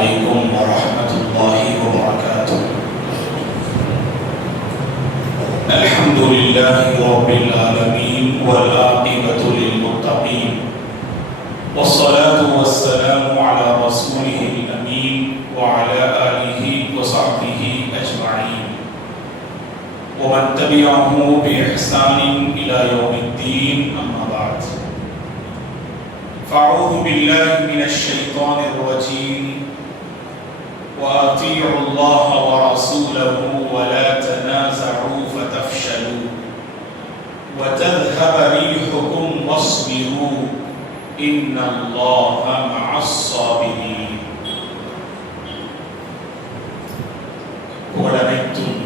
عليكم ورحمة الله وبركاته. الحمد لله رب العالمين والعاقبة للمتقين والصلاة والسلام على رسوله الأمين وعلى آله وصحبه أجمعين ومن تبعه بإحسان إلى يوم الدين. أما بعد، فأعوذ بالله من الشيطان الرجيم وأطيعوا الله ورسوله ولا تنازعوا فتفشلوا وتذهب ريحكم واصبروا إن الله مع الصابرين. புகழனைத்தும்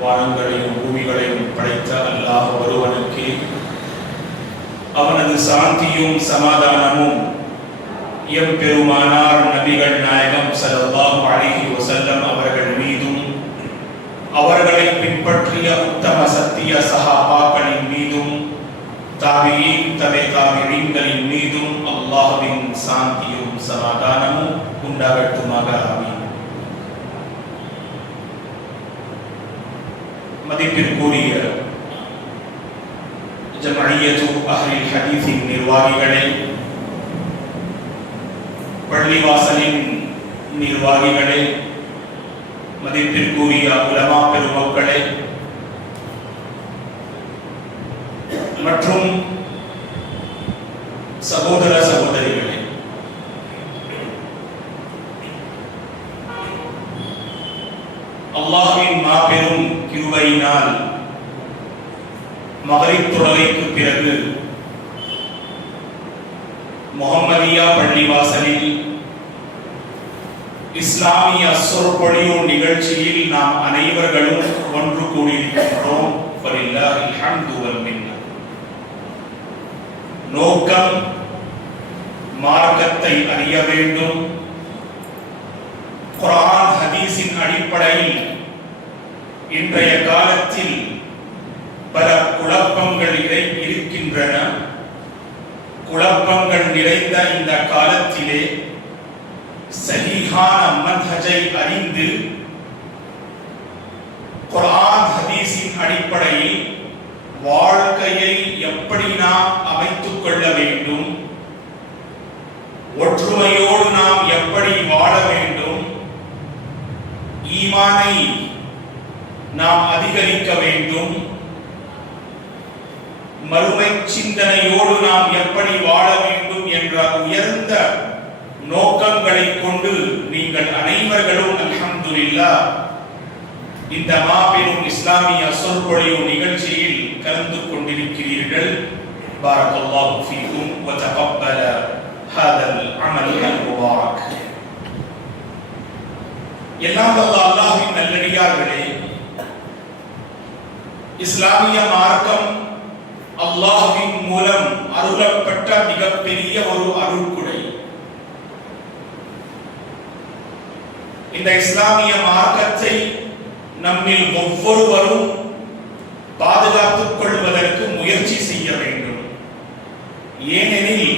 வானங்களையும் பூமிகளையும் படைத்த அல்லாஹ் ஒருவனுக்கே, அவனது சாந்தியும் சமாதானமும் எம்பெருமானார் நபிகள் நாயகம் ஸல்லல்லாஹு அலைஹி வஸல்லம் அவர்கள் மீதும், அவர்களை பின்பற்றிய உத்தம சத்திய சஹாபாக்களின் மீதும், தாபிஈன் தாபிஈன்களின் மீதும் அல்லாஹ்வின் சாந்தியும் சமாதானமும் உண்டாகட்டுமாக. ஆமீன். மதிப்பிற்குரிய ஜமஇய்யத்து அஹ்லில் ஹதீஸின் நிர்வாகிகளே, பள்ளிவாசலின் நிர்வாகிகளே, மதிப்பிற்குரிய உலமா பெருமக்களே மற்றும் சகோதர சகோதரிகளே, அல்லாஹ்வின் மாபெரும் கிருபையினால் மகரிப் தொழுகைக்கு பிறகு முஹம்மதியா பள்ளிவாசலில் இஸ்லாமிய சொற்பொழிவு நிகழ்ச்சியில் நாம் அனைவர்களும் ஒன்று கூடியிருக்கின்றோம். வலில்லாஹில் ஹம்து வல் மின்னா. நோக்கம் மார்க்கத்தை அறிய வேண்டும். குர்ஆன் ஹதீஸின் அடிப்படையில் இன்றைய காலத்தில் பல குழப்பங்கள் இருக்கின்றன. குழப்பங்கள் நிறைந்த இந்த காலத்திலே சஹீஹான மன்ஹஜை அறிந்து குர்ஆன் ஹதீஸின் அடிப்படையில் வாழ்க்கையை எப்படி நாம் அமைத்துக் கொள்ள வேண்டும், ஒற்றுமையோடு நாம் எப்படி வாழ வேண்டும், ஈமானை நாம் அதிகரிக்க வேண்டும், மறுமை சிந்தனையோடு நாம் எப்படி வாழ வேண்டும் என்ற உயர்ந்த நோக்கங்களை கொண்டு நீங்கள் அனைவர்களும் அல்ஹம்துலில்லாஹ் இந்த மாபெரும் இஸ்லாமிய சொற்பொழிவு நிகழ்ச்சியில் கலந்து கொண்டிருக்கிறீர்கள். பாரக்கல்லாஹு ஃபீக்கும் வ தகப்பல ஹாதல் அமல் அல் முபாரக். எல்லாம் வல்ல அல்லாஹ்வின் நல்லடியார்களே, இஸ்லாமிய மார்க்கம் அல்லாஹ்வின் மூலம் அருளப்பட்ட மிகப்பெரிய ஒரு அருள்குடை. இந்த இஸ்லாமிய மார்க்கத்தை நம்மில் ஒவ்வொருவரும் பாதுகாத்துக் கொள்வதற்கு முயற்சி செய்ய வேண்டும். ஏனெனில்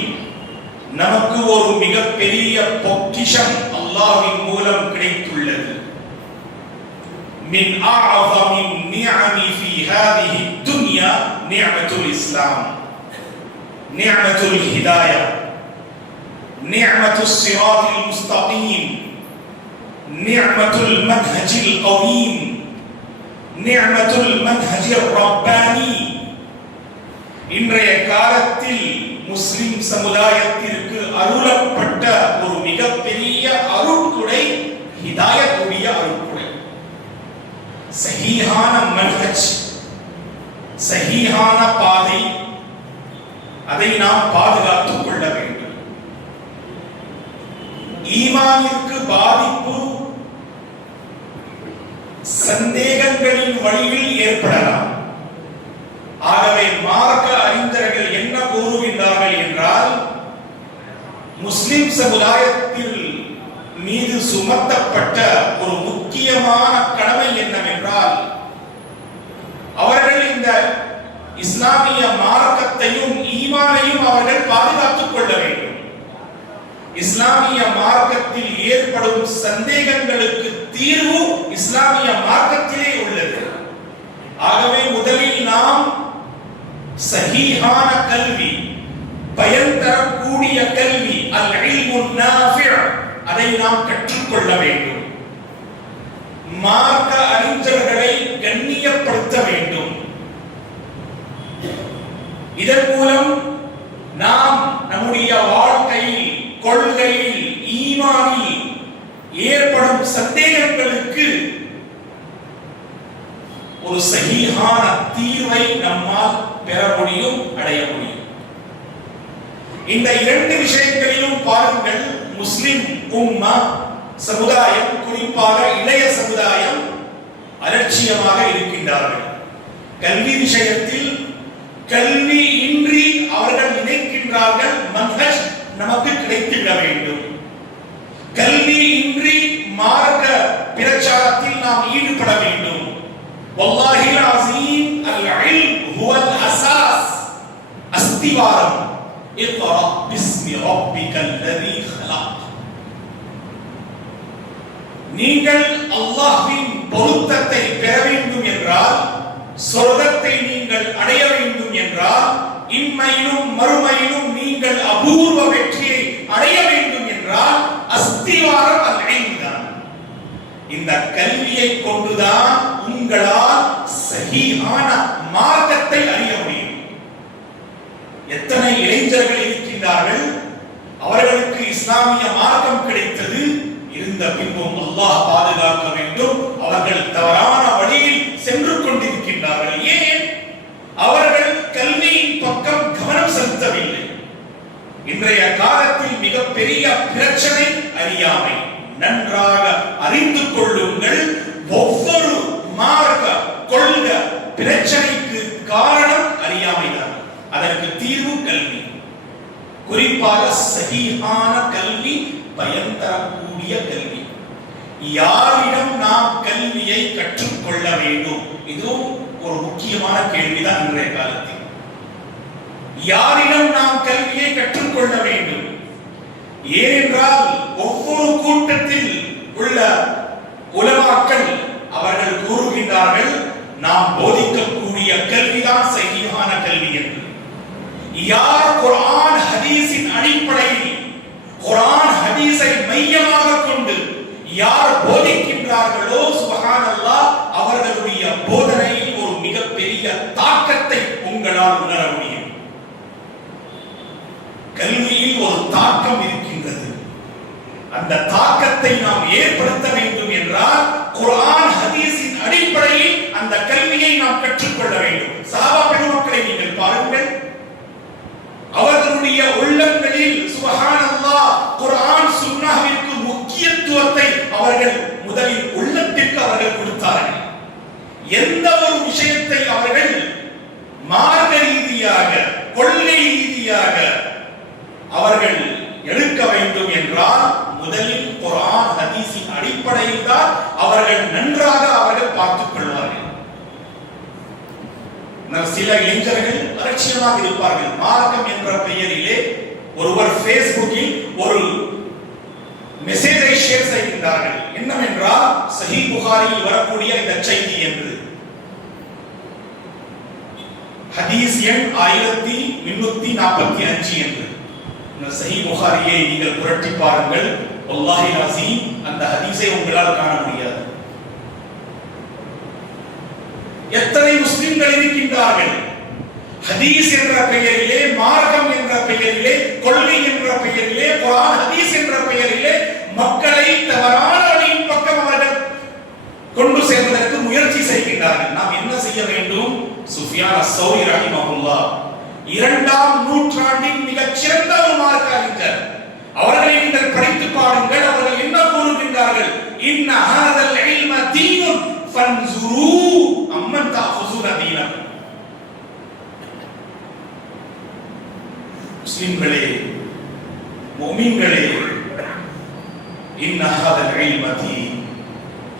நமக்கு ஒரு மிகப்பெரிய பொக்கிஷம் அல்லாஹ்வின் மூலம் கிடைத்துள்ளது. மின் அஅஸமி நிஅமி ஃபீ ஹாதிஹி துன்யா நிஅமத்துல் இஸ்லாம், நிஅமத்துல் ஹிதாயா, நிஅமத்துஸ் ஸிராத்தில் முஸ்தகீம், நிஅமத்துல் மன்ஹஜில் கவீம், நிஅமத்துல் மன்ஹஜிர் ரப்பானி. இன்றைய காலத்தில் முஸ்லிம் சமுதாயத்திற்கு அருளப்பட்ட ஒரு மிகப்பெரிய அருட்குடை ஹிதாயத்துடைய அருட்குடை. சஹீஹான மன்ஹஜ், சஹீஹான பாதை, அதை நாம் பாதுகாத்துக் கொள்ள வேண்டும். ஈமானிற்கு பாதிப்பு சந்தேகங்களின் வழியில் ஏற்படலாம். ஆகவே மார்க்க அறிஞர்கள் என்ன கூறுகின்றார்கள் என்றால், முஸ்லிம் சமுதாயத்தில் மீது சுமத்தப்பட்ட ஒரு முக்கியமான கடமை என்னவென்றால், அவர்கள் இந்த இஸ்லாமிய மார்க்கத்தையும் ஈமானையும் அவர்கள் பாதுகாத்துக் கொள்ள வேண்டும். இஸ்லாமிய மார்க்கத்தில் ஏற்படும் சந்தேகங்களுக்கு தீர்வு இஸ்லாமிய மார்க்கத்திலே உள்ளது. ஆகவே முதலில் நாம் சஹீஹான கல்வி, பயன் தரக்கூடிய கல்வி, அல் இல்முன் நாஃபி', அதை நாம் கற்றுக்கொள்ள வேண்டும். மார்க்க அறிஞர்களை கண்ணியப்படுத்த வேண்டும். இதன் மூலம் நாம் நம்முடைய வாழ்க்கையில், கொள்கையில், ஈமானில் ஏற்படும் சந்தேகங்களுக்கு ஒரு சஹீஹான தீர்வை நம்மால் பெற முடியும், அடைய முடியும். இந்த இரண்டு விஷயங்களிலும் பாருங்கள், முஸ்லிம் உம்மா சமுதாயம், குறிப்பாக இளைய சமுதாயம் அலட்சியமாக இருக்கின்றார்கள். கல்வி விஷயத்தில் கல்வி இன்றி அவர்கள் நினைக்கின்றார்கள் மன்ஹஜ் நமக்கு கிடைத்துவிட வேண்டும். கல்வி இன்றி மார்க்க பிரச்சாரத்தில் நாம் ஈடுபட வேண்டும். வல்லாஹில் அஸீம் அல் இல்ம் ஹுவல் அஸாஸ், அஸ்திவாரம். இக்ரா பிஸ்மி ரப்பிகல் லதீ ஹலக். நீங்கள் அல்லாஹ்வின் பொருத்தத்தை பெற வேண்டும் என்றால், சொர்க்கத்தை நீங்கள் அடைய வேண்டும் என்றால், இம்மையிலும் மறுமையிலும் நீங்கள் அபூர்வ வெற்றியை அடைய வேண்டும் என்றால் அஸ்திவாரம் அல் இல்ம் தான். இந்த கல்வியை கொண்டுதான் உங்களால் சஹீஹான மார்க்கத்தை அறிய முடியும். எத்தனை இளைஞர்கள் இருக்கின்றார்கள், அவர்களுக்கு இஸ்லாமிய மார்க்கம் கிடைத்தது, இருந்த பின்பும் அல்லாஹ் பாதுகாக்க வேண்டும், அவர்கள் தவறான வழியில் சென்று கொண்டிருக்கின்றார்கள். ஏன்? அவர்கள் கல்வியின் பக்கம் கவனம் செலுத்தவில்லை. இன்றைய காலத்தில் மிகப்பெரிய பிரச்சனை அறியாமை. நன்றாக அறிந்து கொள்ளுங்கள், ஒவ்வொரு மார்க்க கொள்கை பிரச்சனைக்கு காரணம் அறியாமைதான். அதற்கு தீர்வு கல்வி, குறிப்பாக சஹீஹான கல்வி, பயன் தரக்கூடிய கல்வி. யாரிடம் நாம் கல்வியை கற்றுக்கொள்ள வேண்டும்? இதுவும் ஒரு முக்கியமான கேள்விதான் இன்றைய காலத்தில். யாரிடம் நாம் கல்வியை கற்றுக்கொள்ள வேண்டும்? ஏனென்றால் ஒவ்வொரு கூட்டத்தில் உள்ள உலமாக்கள் அவர்கள் கூறுகின்றார்கள், நாம் போதிக்கக்கூடிய கல்விதான் சஹீஹான கல்வி என்று. யார் குர்ஆன் ஹதீஸின் அடிப்படையில், குர்ஆன் ஹதீஸை மையமாக கொண்டு யார் போதிக்கின்றார்களோ, சுப்ஹானல்லாஹ், அவர்களுடைய போதனையில் ஒரு மிகப்பெரிய தாக்கத்தை உங்களால் உணர முடியும். கல்வியில் ஒரு தாக்கம் இருக்கின்றது. அந்த தாக்கத்தை நாம் ஏற்படுத்த வேண்டும் என்றால் குர்ஆன் ஹதீஸின் அடிப்படையில் அந்த கல்வியை நாம் கற்றுக்கொள்ள வேண்டும். சஹாபா பெருமக்களை நீங்கள் பாருங்கள், அவர்களுடைய உள்ளங்களில் சுப்ஹானல்லாஹ் குர்ஆன் சுன்னஹ்விற்கு முக்கியத்துவத்தை அவர்கள் முதலில் உள்ளத்திற்கு அவர்கள் கொடுத்தார்கள். எந்த ஒரு விஷயத்தை அவர்கள் மார்க்க ரீதியாக, கொள்கை ரீதியாக அவர்கள் எடுக்க வேண்டும் என்றால் முதலில் குர்ஆன் ஹதீஸின் அடிப்படையில் தான் அவர்கள் நன்றாக அவர்கள் பார்த்துக் கொள்வார்கள். சில இளைஞர்கள் அலட்சியமாக இருப்பார்கள். மார்க்கம் என்ற பெயரிலே ஒருவர் ஃபேஸ்புக்கில் ஒரு மெசேஜை ஷேர் செய்கின்றார்கள். என்னவென்றால், சஹீஹ் புகாரியில் வரக்கூடிய இந்த செய்தி என்று, ஹதீஸ் எண் 1345 என்று. சஹீஹ் புகாரியை நீங்கள் புரட்டி பாருங்கள், வல்லாஹில் அஸீம், அந்த ஹதீஸை உங்களால் காண முடியாது. எத்தனை முஸ்லிம்கள் இருக்கின்றார்கள் ஹதீஸ் என்ற பெயரிலே, மார்க்கம் என்ற பெயரிலே, கொள்கை என்ற பெயரிலே, குர்ஆன் ஹதீஸ் என்ற பெயரிலே மக்களை தவறான வழியின் பக்கம் அவர்கள் கொண்டு செல்வதற்கு முயற்சி செய்கின்றார்கள். நாம் என்ன செய்ய வேண்டும்? சுஃபியான் அஸ்-ஸௌரி ரஹிமஹுல்லாஹ் 2ஆம் நூற்றாண்டின் மிகச் சிறந்த ஒரு மார்க்க அறிஞர். அவர்களை நீங்கள் படித்து பாருங்கள். அவர்கள் என்ன கூறுகின்றார்கள்? இன்ன ஹாதல் இல்ம தீனுன் ஃபன்சுரு அம்மன் தஅഖுஸுன தீனக்கும். முஸ்லிம்களே, முஃமின்களே, இன்ன ஹாதல் இல்ம தீன்,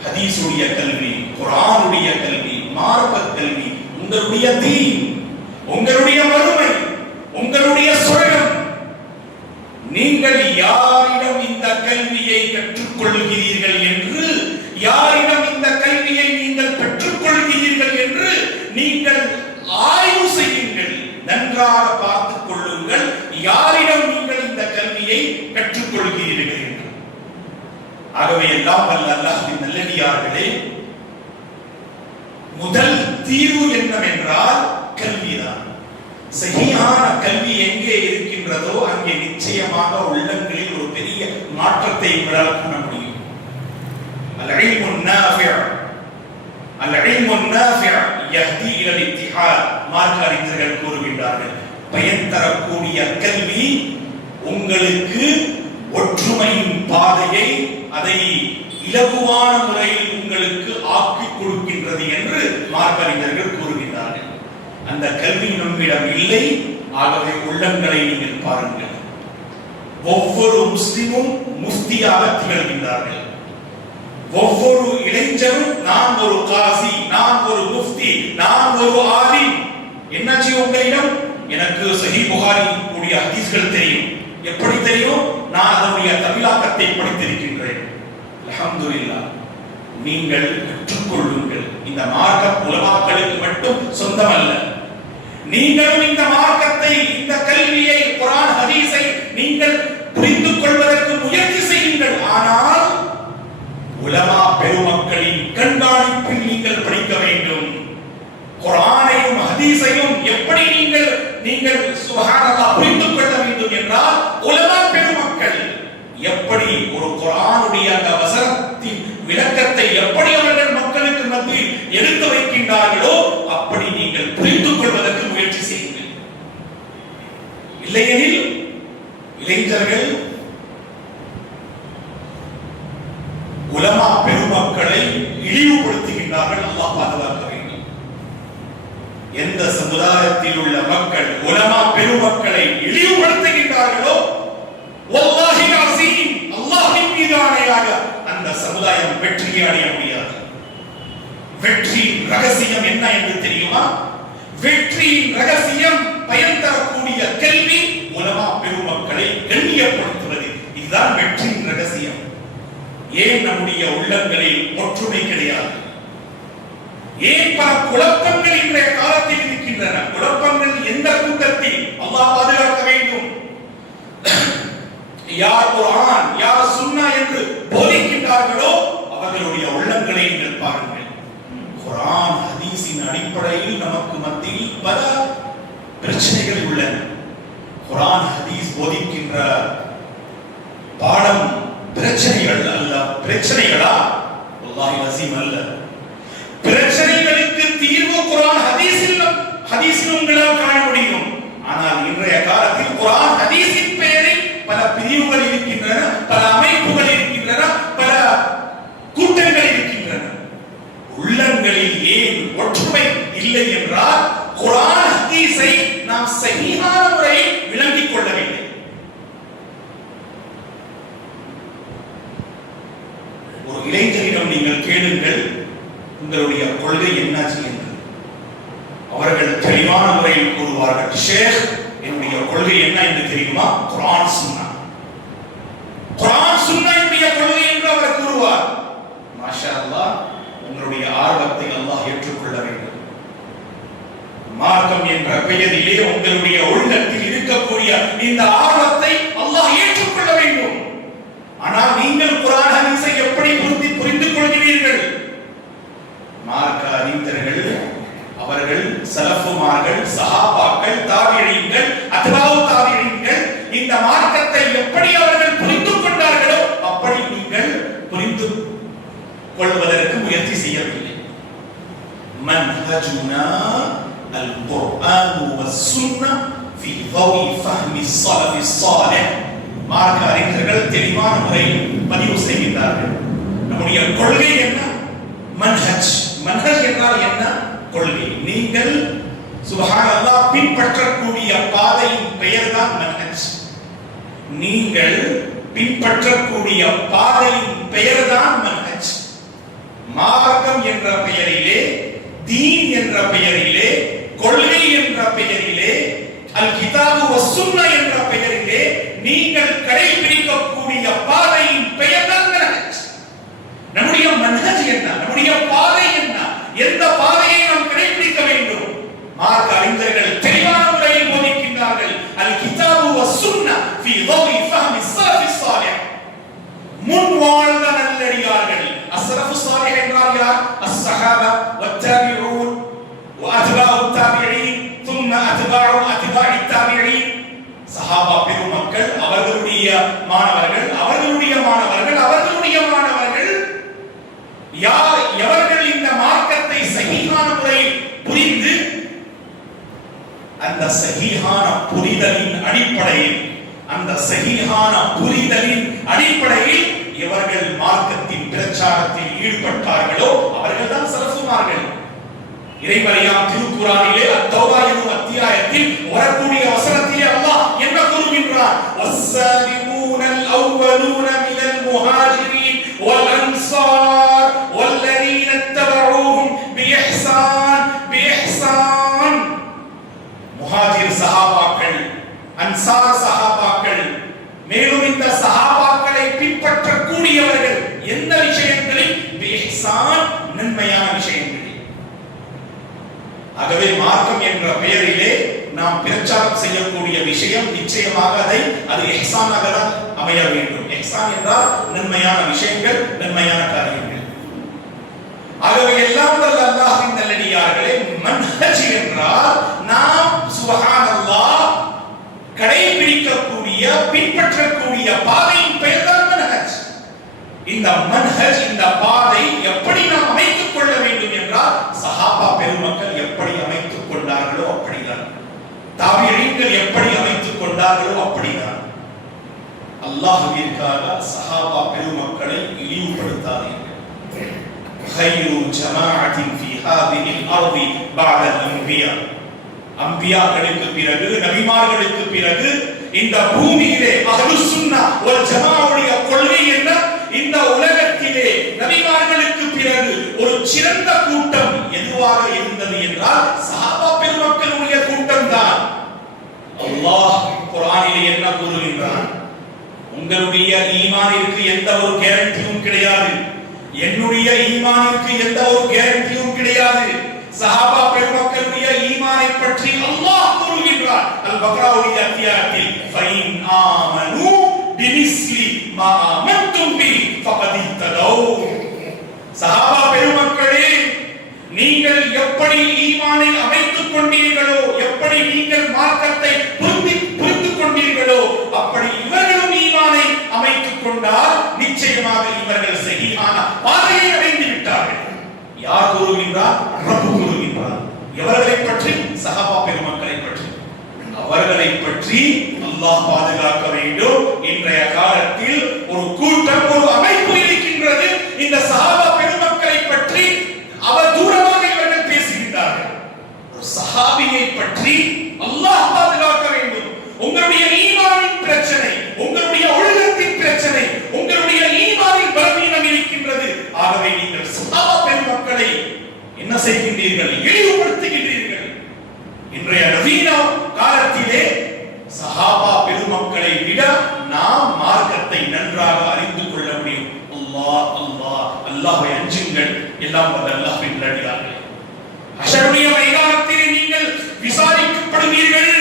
ஹதீஸுடைய கல்வி, குர்ஆனுடைய கல்வி, மார்க்க கல்வி உங்களுடைய தீன், உங்களுடைய மறுமை, உங்களுடைய சொர்க்கம். நீங்கள் யாரிடம் இந்த கல்வியை கற்றுக்கொள்கிறீர்கள் என்று, யாரிடம் இந்த கல்வியை நீங்கள் பெற்றுக்கொள்கிறீர்கள் என்று நீங்கள் ஆய்வு செய்யுங்கள், நன்றாக பார்த்துக் கொள்ளுங்கள் யாரிடம் நீங்கள் இந்த கல்வியை கற்றுக்கொள்கிறீர்கள் என்று. ஆகவே எல்லாம் வல்ல அல்லாஹ்வின் நல்லடியார்களே, முதல் தீர்வு என்னவென்றால் கல்விதான். சஹீஹான கல்வி எங்கே இருக்கின்றதோ அங்கே நிச்சயமாக உள்ளங்களில் ஒரு பெரிய மாற்றத்தை உங்களால் காண முடியும். அல்-இல்முன் நாஃபிஅ், அல்-இல்முன் நாஃபிஅ் யஹ்தி இலல் இத்திஹாத். மார்க்க அறிஞர்கள் கூறுகின்றார்கள், பயன் தரக்கூடிய கல்வி உங்களுக்கு ஒற்றுமையின் பாதையை, அதை இலகுவான முறையில் உங்களுக்கு ஆக்கி கொடுக்கின்றது என்று மார்க்க அறிஞர்கள் கூறுகின்றார்கள். அந்த கல்வி நம்மிடம் இல்லை. ஆகவே உள்ளங்களை நீங்கள் பாருங்கள். ஒவ்வொரு முஸ்லிமும் முஃப்தியாக திகழ்கின்றார்கள். ஒவ்வொரு இளைஞரும் நான் ஒரு காசி, நான் ஒரு முஃப்தி, நான் ஒரு ஆலிம். என்னாச்சு உங்களிடம்? எனக்கு சஹீஹ் புகாரி உடைய ஹதீஸ்கள் தெரியும். எப்படி தெரியும்? நான் அதனுடைய தமிழாக்கத்தை படித்திருக்கின்றேன். அல்ஹம்துலில்லாஹ். நீங்கள் கற்றுக்கொள்ளுங்கள். இந்த மார்க்கம் உலமாக்களுக்கு மட்டும் சொந்தமல்ல. நீங்களும் இந்த மார்க்கத்தை, இந்த கல்வியை, குர்ஆன் ஹதீஸை நீங்கள் புரிந்து கொள்வதற்கு முயற்சி செய்யுங்கள். ஆனால் உலமா பெருமக்களின் கண்காணிப்பில் நீங்கள் படிக்க வேண்டும். குர்ஆனையும் ஹதீஸையும் எப்படி நீங்கள் சுப்ஹானல்லாஹ் புரிந்து கொள்ள வேண்டும் என்றால், உலமா பெருமக்கள் எப்படி ஒரு குர்ஆனுடைய அந்த வசனத்தின் விளக்கத்தை எப்படி அவர்கள் மக்களுக்கு மத்தியில் எடுத்து வைக்கின்றார்களோ அப்படி நீங்கள் புரிந்து கொள்வதற்கு முயற்சி செய்யுங்கள். இல்லையெனில் இளைஞர்கள் உலமா பெருமக்களை இழிவுபடுத்துகின்றார்கள். அல்லாஹ் பாதுகாக்க வேண்டும். எந்த சமுதாயத்தில் உள்ள மக்கள் உலமா பெருமக்களை இழிவுபடுத்துகின்றார்களோ வல்லாஹி அஸீம், அல்லாஹ்வின் மீது ஆணையாக அந்த சமுதாயம் வெற்றியை அடைய முடியாது. வெற்றியின் ரகசியம் என்ன என்று தெரியுமா? வெற்றியின் ரகசியம் பயன் தரக்கூடிய கல்வி, உலமா பெருமக்களை கண்ணியப்படுத்துவது. இதுதான் வெற்றியின் ரகசியம். ஏன் நம்முடைய உள்ளங்களில் ஒற்றுமை கிடையாது? ஏன் பல குழப்பங்கள் இன்றைய காலத்தில் இருக்கின்றன? குழப்பங்கள் எந்த கூட்டத்தில்? அல்லாஹ் பாதுகாக்க வேண்டும். யார் குர்ஆன், யார் சுன்னா என்று போதிக்கின்றார்களோ அவர்களுடைய உள்ளங்களை நீங்கள் பாருங்கள். குர்ஆன் ஹதீஸின் அடிப்படையில் நமக்கு மத்தியில் பல பிரச்சனைகள் உள்ளன. குர்ஆன் ஹதீஸ் போதிக்கின்ற பாடம் பிரச்சனைகள் அல்ல. பிரச்சனைகளா? வல்லாஹி அஸீம் அல்ல. பிரச்சனைகளுக்கு தீர்வு குர்ஆன் ஹதீஸில் உங்களால் காண முடியும். ஆனால் இன்றைய காலத்தில் குர்ஆன் ஹதீஸின் பெயரில் பல பிரிவுகள் இருக்கின்றன, பல அமைப்புகள் இருக்கின்றன, பல கூட்டங்கள் இருக்கின்றன. உள்ளங்களில் ஏன் ஒற்றுமை இல்லை என்றால் குர்ஆன் ஹதீஸை நாம் சஹீஹான முறையில் விளங்கிக் கொள்ளவில்லை. ஒரு இளைஞரிடம் நீங்கள் கேளுங்கள், உங்களுடைய கொள்கை என்னாச்சு என்று. அவர்கள் தெளிவான முறையில் கூறுவார்கள், ஷேக் என்னுடைய கொள்கை என்ன என்று தெரியுமா? குர்ஆன் சுன்னா. குர்ஆன் சுன்னா என்னுடைய கொள்கை என்று அவர் கூறுவார். மாஷா அல்லாஹ், உங்களுடைய ஆர்வத்தை அல்லாஹ் ஏற்றுக்கொள்ள வேண்டும். மார்க்கம் என்ற பெயரிலே உங்களுடைய உள்ளத்தில் இருக்கக்கூடிய இந்த ஆர்வத்தை அல்லாஹ் ஏற்றுக்கொள்ள வேண்டும். ஆனால் நீங்கள் குர்ஆன் ஹதீஸை எப்படி புரிந்து கொள்கிறீர்கள்? மார்க்க அறிஞர்கள், அவர்கள் சலஃபுமார்கள், சஹாபாக்கள், தாபிஈன்கள், அத்பாஉ தாபிஈன்கள் இந்த மார்க்கத்தை எப்படி அவர்கள் புரிந்து கொண்டார்களோ அப்படி நீங்கள் புரிந்து கொள்வதற்கு முயற்சி செய்யவில்லை. மன்ஹஜுனா அல்-குர்ஆன் வஸ்-சுன்னah ஃபீ ضوء فهم السلف الصالح. மார்க்க அறிஞர்கள் தெளிவான முறையில் பதிவு செய்கின்றார்கள். நம்முடைய கொள்கை என்ன? மன்ஹஜ். மன்ஹஜ் என்றால் என்ன? கொள்கை. நீங்கள் சுப்ஹானல்லாஹ் பின்பற்றக்கூடிய பாதையின் பெயர்தான் மன்ஹஜ். நீங்கள் பின்பற்றக்கூடிய பாதையின் பெயர்தான் மன்ஹஜ். மார்க்கம் என்ற பெயரிலே, தீன் என்ற பெயரிலே, கொள்கை என்ற பெயரிலே, அல் கிதாபு வஸ் சுன்னah என்ற பெயரிலே நீங்கள் கடைபிடிக்கக்கூடிய பாதையின் பெயர் தான் மன்ஹஜ். நம்முடைய மன்ஹஜ் என்ன? நம்முடைய பாதை என்ன? எந்த பாதையை நாம் கடைபிடிக்க வேண்டும்? மார்க்க அறிஞர்கள் தெளிவான முறையில் போதிக்கின்றார்கள். அல் கிதாபு வஸ் சுன்னா ஃபீ ضوء فهم السلف الصالح. முன் வாழ்ந்த நல்லடியார்கள். அஸ்ஸலஃபு ஸாலிஹ் என்றால் யார்? அஸ்ஸஹாபா வத்தாபிஊன் வஅத்பாஉ தாபிஈன் ثم أتباع التابعين. சஹாபா பெருமக்கள், அவர்களுடைய மாணவர்கள், யார் எவர்கள் இந்த மார்க்கத்தை சஹீஹான முறையில் புரிந்து அந்த சஹீஹான புரிதலின் அடிப்படையில் இவர்கள் மார்க்கத்தின் பிரச்சாரத்தில் ஈடுபட்டார்களோ அவர்கள் தான் சலஃபுமார்கள். இறைமறையாம் திருக்குர்ஆனிலே அத்தௌபா எனும் அத்தியாயத்தில் வரக்கூடிய வசனத்திலே அல்லாஹ் என்ன கூறுகின்றார்? வஸ்ஸாபிகூனல் அவ்வலூன மினல் முஹாஜிரீன் வல் அன்சார் வல்லதீன தபஊஹும் பிஇஹ்சான். முஹாஜிர் சஹாபாக்கள், அன்சார் சஹாபாக்கள், மேலும் இந்த சஹாபாக்களை பின்பற்றக்கூடியவர்கள் எந்த விஷயங்களில்? பிஇஹ்சான், நன்மையான விஷயங்கள். ஆகவே மார்க்கம் என்ற பெயரிலே நாம் பிரச்சாரம் செய்யக்கூடிய விஷயம் நிச்சயமாக அது இஹ்சானாக தான் அமைய வேண்டும். இஹ்சான் என்றால் நன்மையான விஷயங்கள், நன்மையான காரியங்கள். ஆகவே எல்லாம் வல்ல அல்லாஹ்வின் நல்லடியார்களே, மன்ஹஜ் என்றால் நாம் சுப்ஹானல்லாஹ் கடைபிடிக்கக்கூடிய, பின்பற்றக்கூடிய பாதையின் பெயர் தான் மன்ஹஜ். இந்த மன்ஹஜ், இந்த பாதை எப்படி நாம் அமைத்துக் கொள்ள வேண்டும் என்றால், சஹாபா பெருமக்கள் எப்படி அமைத்துக் கொண்டார்களோ அப்படிதான், தாபிஈன்கள் எப்படி அமைத்துக் கொண்டார்களோ அப்படிதான். அல்லாஹ்விற்காக சஹாபா பெருமக்களை இழிவுபடுத்தாதீர்கள். خير جماعة في هذه الأرض بعد الأنبياء. அம்பியாக்களுக்கு பிறகு, நபிமார்களுக்கு பிறகு இந்த பூமியிலே அஹ்லுஸ் சுன்னா வல் ஜமாஅவுடைய கொள்கை என்ன? இந்த உலகத்திலே நபிமார்களுக்கு பிறகு ஒரு சிறந்த கூட்டம் எதுவாக இருந்தது என்றால் சஹாபா பெருமக்களுடைய கூட்டம் தான். அல்லாஹ் குர்ஆனிலே என்ன கூறுகின்றான்? உங்களுடைய ஈமானிற்கு எந்த ஒரு கேரண்டியும் கிடையாது, என்னுடைய ஈமானிற்கு எந்த ஒரு கேரண்டியும் கிடையாது. சஹாபா பெருமக்களுடைய ஈமானை பற்றி அல்லாஹ் கூறுகின்றார் அல் பக்ராவுடைய அத்தியாயத்தில், ஃபைன் ஆமனு பிமிஸ்லி மா ஆமன்தும் பி ஃபகத் இஹ்ததௌ. சஹாபா பெருமக்களே, நீங்கள் எப்படி ஈமானை அமைத்துக் கொண்டீர்களோ, எப்படி நீங்கள் மார்க்கத்தை புரிந்து கொண்டீர்களோ, அப்படி இவர்களும் ஈமானை அமைத்துக் கொண்டால் நிச்சயமாக இவர்கள் சஹீஹான பாதையை அடைந்து விட்டார்கள். யார் கூறுகின்றார்? ரப்பு கூறுகின்றார். எவர்களை பற்றி? சஹாபா பெருமக்களை பற்றி. அவர்களை பற்றி அல்லாஹ் பாதுகாக்க வேண்டும். இன்றைய காலத்தில் ஒரு கூட்டம், ஒரு அமைப்பு இருக்கின்றது. இந்த சஹாபா பெருமக்களை பற்றி அவதூறமாக இவர்கள் பேசுகின்றார்கள். ஒரு சஹாபியை பற்றி அல்லாஹ் பாதுகாக்க வேண்டும். உங்களுடைய ஈமானின் பிரச்சனை, உங்களுடைய ஒழுக்கத்தின் பிரச்சனை, உங்களுடைய ஈமானின் பலவீனம் இருக்கின்றது. ஆகவே நீங்கள் சஹாபா பெருமக்களை என்ன செய்கின்றீர்கள்? இழிவுபடுத்துகின்றீர்கள். இன்றைய நவீன காலத்திலே சஹாபா பெருமக்களை விட நாம் மார்க்கத்தை நன்றாக அறிந்து கொள்ள முடியும். அல்லாஹ் அல்லாஹ் அல்லாஹ்வை அஞ்சுங்கள். எல்லாம் வல்ல அல்லாஹ்வின் நல்லடியார்களே, ஹஷருடைய மைதானத்திலே நீங்கள் விசாரிக்கப்படுவீர்கள்.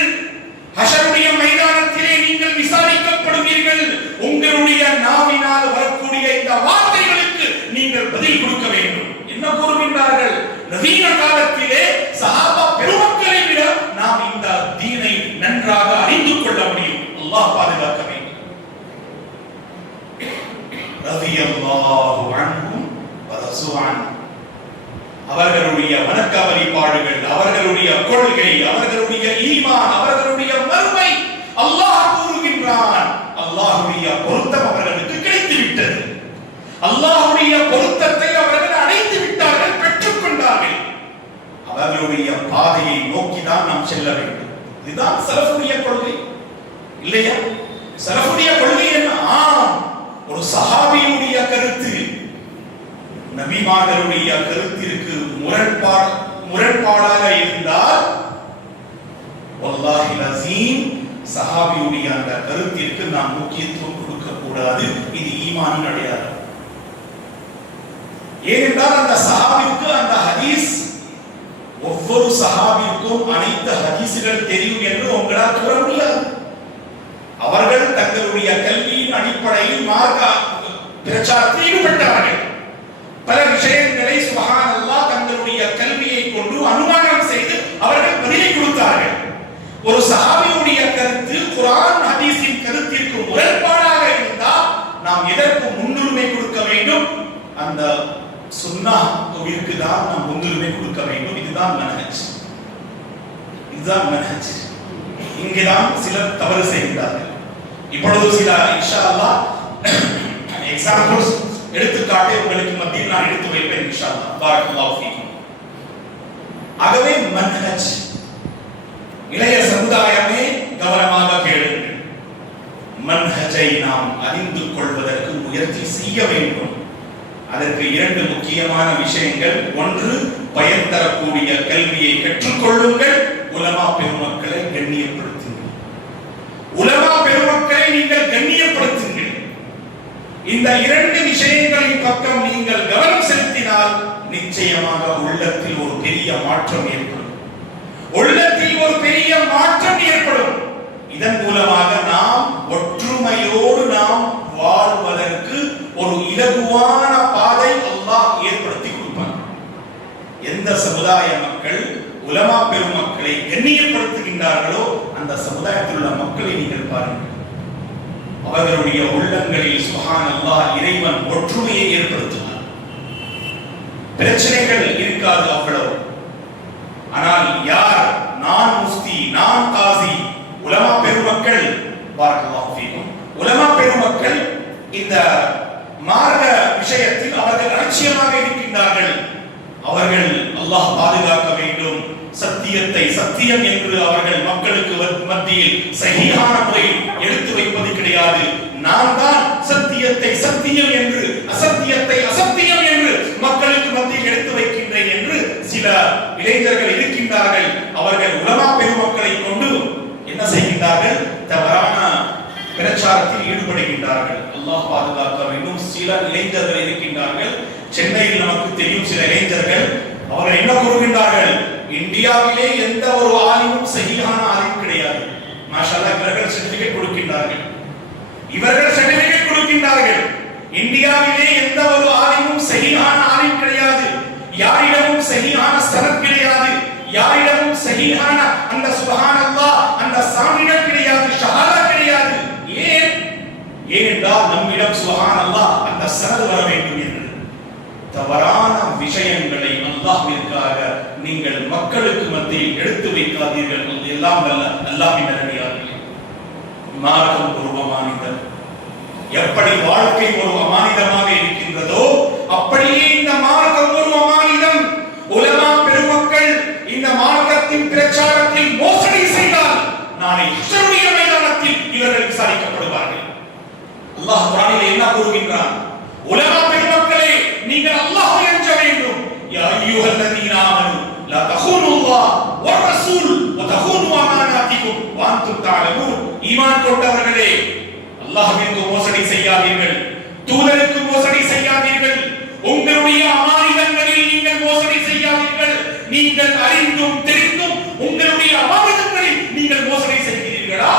ஹஷருடைய மைதானத்திலே நீங்கள் விசாரிக்கப்படுவீர்கள். உங்களுடைய நாவினால் வரக்கூடிய இந்த வார்த்தைகளுக்கு நீங்கள் பதில் கொடுக்க வேண்டும். என்ன கூறுகின்றார்கள்? நவீன காலத்திலே சஹாபா பெருமக்களை விட நாம் இந்த தீனை நன்றாக அறிந்து கொள்ள முடியும். அல்லாஹ் பாதுகாக்க வேண்டும். ரலியல்லாஹு அன்ஹும் வ ரஸூஅன். அவர்களுடைய வணக்க வழிபாடுகள், அவர்களுடைய கொள்கை, அவர்களுடைய ஈமான், அவர்களுடைய மறுமை, அல்லாஹ் கூறுகின்றான், அல்லாஹ்வுடைய பொருத்தம் அவர்களுக்கு கிடைத்து விட்டது. அல்லாஹ்வுடைய பொருத்தத்தை அவர்கள் அடைந்து விட்டார்கள், பெற்றுக் கொண்டார்கள். அவர்களுடைய பாதையை நோக்கிதான் நாம் செல்ல வேண்டும். இதுதான் சலஃபுடைய கொள்கை, இல்லையா? சலஃபுடைய கொள்கை என்ன? ஒரு சஹாபியுடைய கருத்து நபிமார்களுடைய கருத்திற்கு முரண்பாடாக இருந்தால் வல்லாஹி லஸீம் சஹாபியுடைய அந்த கருத்திற்கு நாம் முக்கியத்துவம் கொடுக்க கூடாது. இது ஈமானின் அடையாளம். ஏனென்றால் அந்த சஹாபிக்கு அந்த ஹதீஸ், ஒவ்வொரு சஹாபிக்கும் அனைத்து ஹதீசுகள் தெரியும் என்று உங்களால் கூற முடியாது. அவர்கள் தங்களுடைய கல்வியின் அடிப்படையில் மார்க்க பிரச்சாரத்தில் ஈடுபட்டார்கள். பல விஷயங்களை சுப்ஹானல்லாஹ் தங்களுடைய கல்வியை கொண்டு அனுமானம் செய்து அவர்கள் பதிலை கொடுத்தார்கள். ஒரு சஹாபியுடைய கருத்து குர்ஆன் ஹதீஸின் கருத்திற்கு முரண்பாடாக இருந்தால் நாம் எதற்கு முன்னுரிமை கொடுக்க வேண்டும்? அந்த சுன்னாஹ்விற்கு தான் நாம் முன்னுரிமை கொடுக்க வேண்டும். இதுதான் மன்ஹஜ். இதுதான் மன்ஹஜ். இங்கேதான் சிலர் தவறு செய்கிறார்கள். இப்பொழுது சில இன்ஷா அல்லாஹ் எக்ஸாம்பிள்ஸ் எடுத்துக்காட்டை உங்களுக்கு மத்தியில் நான் எடுத்து வைப்பேன் இன்ஷா அல்லாஹ். பாரக்கல்லாஹு ஃபீக்கும். ஆகவே மன்ஹஜ், இளைய சமுதாயமே கவனமாக கேளுங்கள். மன்ஹஜை நாம் அறிந்து கொள்வதற்கு முயற்சி செய்ய வேண்டும். அதற்கு இரண்டு முக்கியமான விஷயங்கள். ஒன்று, பயன் தரக்கூடிய கல்வியை கற்றுக்கொள்ளுங்கள். உலமா பெருமக்களை கண்ணியப்படுத்துங்கள். உலமா பெருமக்களை நீங்கள் கண்ணியப்படுத்துங்கள். இந்த இரண்டு விஷயங்களின் பக்கம் நீங்கள் கவனம் செலுத்தினால் நிச்சயமாக உள்ளத்தில் ஒரு பெரிய மாற்றம் ஏற்படும். உள்ளத்தில் ஒரு பெரிய மாற்றம் ஏற்படும். இதன் மூலமாக நாம் ஒற்றுமையோடு நாம் வாழ்வதற்கு ஒரு இலகுவான பாதை அல்லாஹ் ஏற்படுத்தி கொடுப்பார். எந்த சமுதாய மக்கள் உலமா பெருமக்களை கண்ணியப்படுத்துகின்றார்களோ அந்த சமுதாயத்தில் உள்ள மக்களை நீங்கள் பாருங்கள். அவர்களுடைய உள்ளங்களில் சுப்ஹானல்லாஹ் இறைவன் ஒற்றுமையை ஏற்படுத்துவார். பிரச்சனைகள் இருக்காது அவ்வளவு. ஆனால் யார் நான் முஃப்தி, நான் காசி, உலமா பெருமக்கள், பாரக்கல்லாஹு ஃபீக்கும், உலமா பெருமக்கள் இந்த மார்க்க விஷயத்தில் அவர்கள் அலட்சியமாக இருக்கின்றார்கள். அவர்கள் அல்லாஹ் பாதுகாக்க வேண்டும். சத்தியத்தை சத்தியம் என்று அவர்கள் மக்களுக்கு மத்தியில் சஹீஹான முறையில் எடுத்து வைப்பது கிடையாது. நான் தான் சத்தியத்தை சத்தியம் என்று, அசத்தியத்தை அசத்தியம் என்று மக்களுக்கு மத்தியில் எடுத்து வைக்கின்றேன் என்று சில இளைஞர்கள் இருக்கின்றார்கள். அவர்கள் உலமா பெருமக்களை கொண்டு என்ன செய்கின்றார்கள்? தவறான பிரச்சாரத்தில் ஈடுபடுகின்றார்கள். அல்லாஹ் பாதுகாக்க வேண்டும். சில இளைஞர்கள் இருக்கின்றார்கள். சென்னையில் நமக்கு தெரியும் சில இளைஞர்கள். அவர்கள் என்ன கூறுகின்றார்கள்? இந்தியாவிலே எந்த ஒரு ஆலிமும் சஹீஹான ஆலிம் கிடையாது. மாஷாஅல்லாஹ், இவர்கள் சர்டிபிகேட் கொடுக்கின்றார்கள். இவர்கள் சர்டிபிகேட் கொடுக்கின்றார்கள். இந்தியாவிலே எந்த ஒரு ஆலிமும் சஹீஹான ஆலிம் கிடையாது. யாரிடமும் சஹீஹான சனத் கிடையாது. யாரிடமும் சஹீஹான அந்த சுப்ஹானல்லாஹ் அந்த சான்றிதழ் கிடையாது, ஷஹாதா கிடையாது. ஏனென்றால் நம்மிடம் சுப்ஹானல்லாஹ் அந்த சனத் வர வேண்டும் என்று தவறான விஷயங்களை அல்லாஹ்விற்காக நீங்கள் மக்களுக்கு மத்தியில் எடுத்து வைக்காதீர்கள். எல்லாம் வல்ல அல்லாஹ்வின் நல்லடியார்களே, மார்க்கம் ஒரு அமானிதம். எப்படி வாழ்க்கை ஒரு அமானிதமாக இருக்கின்றதோ அப்படியே இந்த மார்க்கம் ஒரு அமானிதம். உலமா பெருமக்கள் இந்த மார்க்கத்தின் பிரச்சாரத்தில் மோசடி செய்தால் நாளை ஹஷ்ருடைய மைதானத்தில் இவர்கள் விசாரிக்கப்படுவார்கள். அல்லாஹ் குர்ஆனில் என்ன கூறுகின்றான்? உலமா பெருமக்களே, நீங்கள் அல்லாஹ்வை அஞ்ச வேண்டும். யா அய்யுஹல்லதீன ஆமனு லா தஹூனுல்லாஹ் வர் ரசூல் வ தஹூனு அமானாத்திக்கும் வ அன்தும் தஅலமூன். ஈமான் கொண்டவர்களே, அல்லாஹ்விற்கு மோசடி செய்யாதீர்கள், தூதருக்கு மோசடி செய்யாதீர்கள், உங்களுடைய அமானிதங்களில் நீங்கள் மோசடி செய்யாதீர்கள். நீங்கள் அறிந்தும் தெரிந்தும் உங்களுடைய அமானிதங்களில் நீங்கள் மோசடி செய்கிறீர்களா?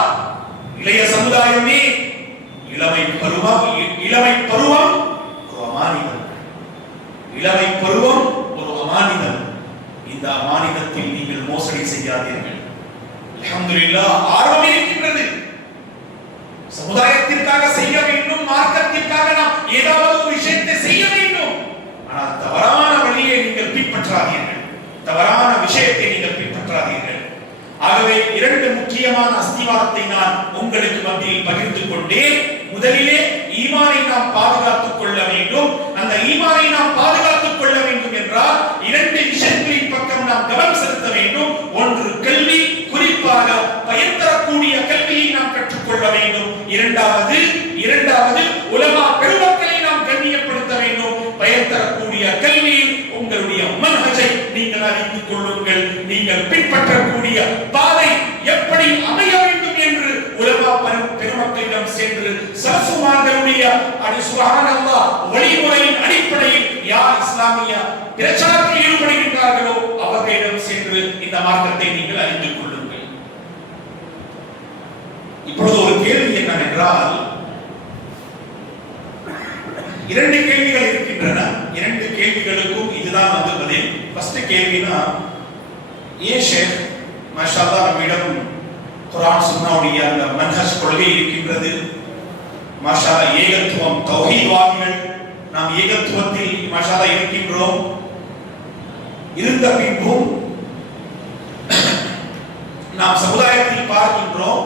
இளைய சமுதாயமே, இளமை பருவம் ஒரு அமானிதம். இளமை பருவம் ஒரு அமானிதம். இந்த அமானிதத்தில் நீங்கள் மோசடி செய்யாதீர்கள். அல்ஹம்துலில்லாஹ், ஆர்வம் இருக்கின்றது. சமுதாயத்திற்காக செய்ய வேண்டும், மார்க்கத்திற்காக நாம் ஏதாவது ஒரு விஷயத்தை செய்ய வேண்டும். ஆனால் தவறான வழியை நீங்கள் பின்பற்றாதீர்கள், தவறான விஷயத்தை நீங்கள் பின்பற்றாதீர்கள். ஆகவே இரண்டு முக்கியமான அஸ்திவாரத்தை நான் உங்களுக்கு மத்தியில் பகிர்ந்து கொண்டேன். முதலிலே ஈமானை நாம் பாதுகாத்துக் கொள்ள வேண்டும். அந்த ஈமானை நாம் பாதுகாத்துக் கொள்ள வேண்டும் என்றால் இரண்டு விஷயங்களின் பக்கம் நாம் கவனம் செலுத்த வேண்டும். ஒன்று கல்வி, குறிப்பாக பயன் தரக்கூடிய கல்வியை நாம் கற்றுக்கொள்ள வேண்டும். இரண்டாவது உலமா பெருமக்களை நாம் கண்ணியப்படுத்த வேண்டும். பயன் தரக்கூடிய கல்வியில் உங்களுடைய மன்ஹஜை நீங்கள் அறிந்து கொள்ளுங்கள். நீங்கள் பின்பற்றக்கூடிய பாதை எப்படி அமைய வேண்டும் என்று பெருமக்களிடம் சென்று சலஃபுமார்களுடைய சுப்ஹானல்லாஹ் வழிமுறையின் அடிப்படையில் யார் இஸ்லாமிய பிரச்சாரத்தில் ஈடுபடுகின்றார்களோ அவர்களிடம் சென்று இந்த மார்க்கத்தை நீங்கள் அறிந்து கொள்ளுங்கள். இப்பொழுது ஒரு கேள்வி என்னவென்றால், இரண்டு கேள்விகள் இருக்கின்றன. இரண்டு கேள்விகளுக்கும் இதுதான் பதில். ஃபர்ஸ்ட் கேள்வினா, ஏன் ஷேக் மாஷாஅல்லாஹ் நம்மிடம் குர்ஆன் சுன்னாவுடைய அந்த மன்ஹஜ் கொள்கை இருக்கின்றது, மாஷாஅல்லாஹ் ஏகத்துவம் தௌஹீத்வாதிகள் நாம் ஏகத்துவத்தில் மாஷாஅல்லாஹ் இருக்கின்றோம். இருந்த பின்பும் நாம் சமுதாயத்தில் பார்க்கின்றோம்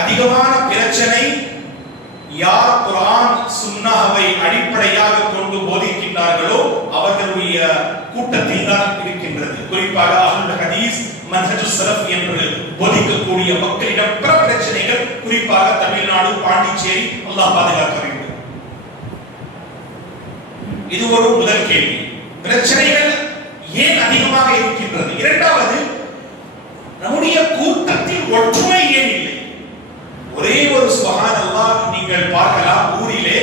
அதிகமான பிரச்சனை யார் குர்ஆன் சுன்னாவை அடிப்படையாக கொண்டு போதிக்கின்றார்களோ அவர்களுடைய கூட்டத்தில் தான் இருக்கின்றது. குறிப்பாக அஹ்லுல் ஹதீஸ் மன்ஹஜுஸ் ஸலஃப் என்று போதிக்கக்கூடிய மக்களிடம் பல பிரச்சனைகள், குறிப்பாக தமிழ்நாடு, பாண்டிச்சேரி, அல்லாஹ் பாதுகாக்க வேண்டும். இது ஒரு முதல் கேள்வி. பிரச்சனைகள் ஏன் அதிகமாக இருக்கின்றது? இரண்டாவது, நம்முடைய கூட்டத்தில் ஒற்றுமை ஏன் இல்லை? ஒரே ஒரு சுப்ஹானல்லாஹ் நீங்கள் பார்க்கலாம், ஊரிலே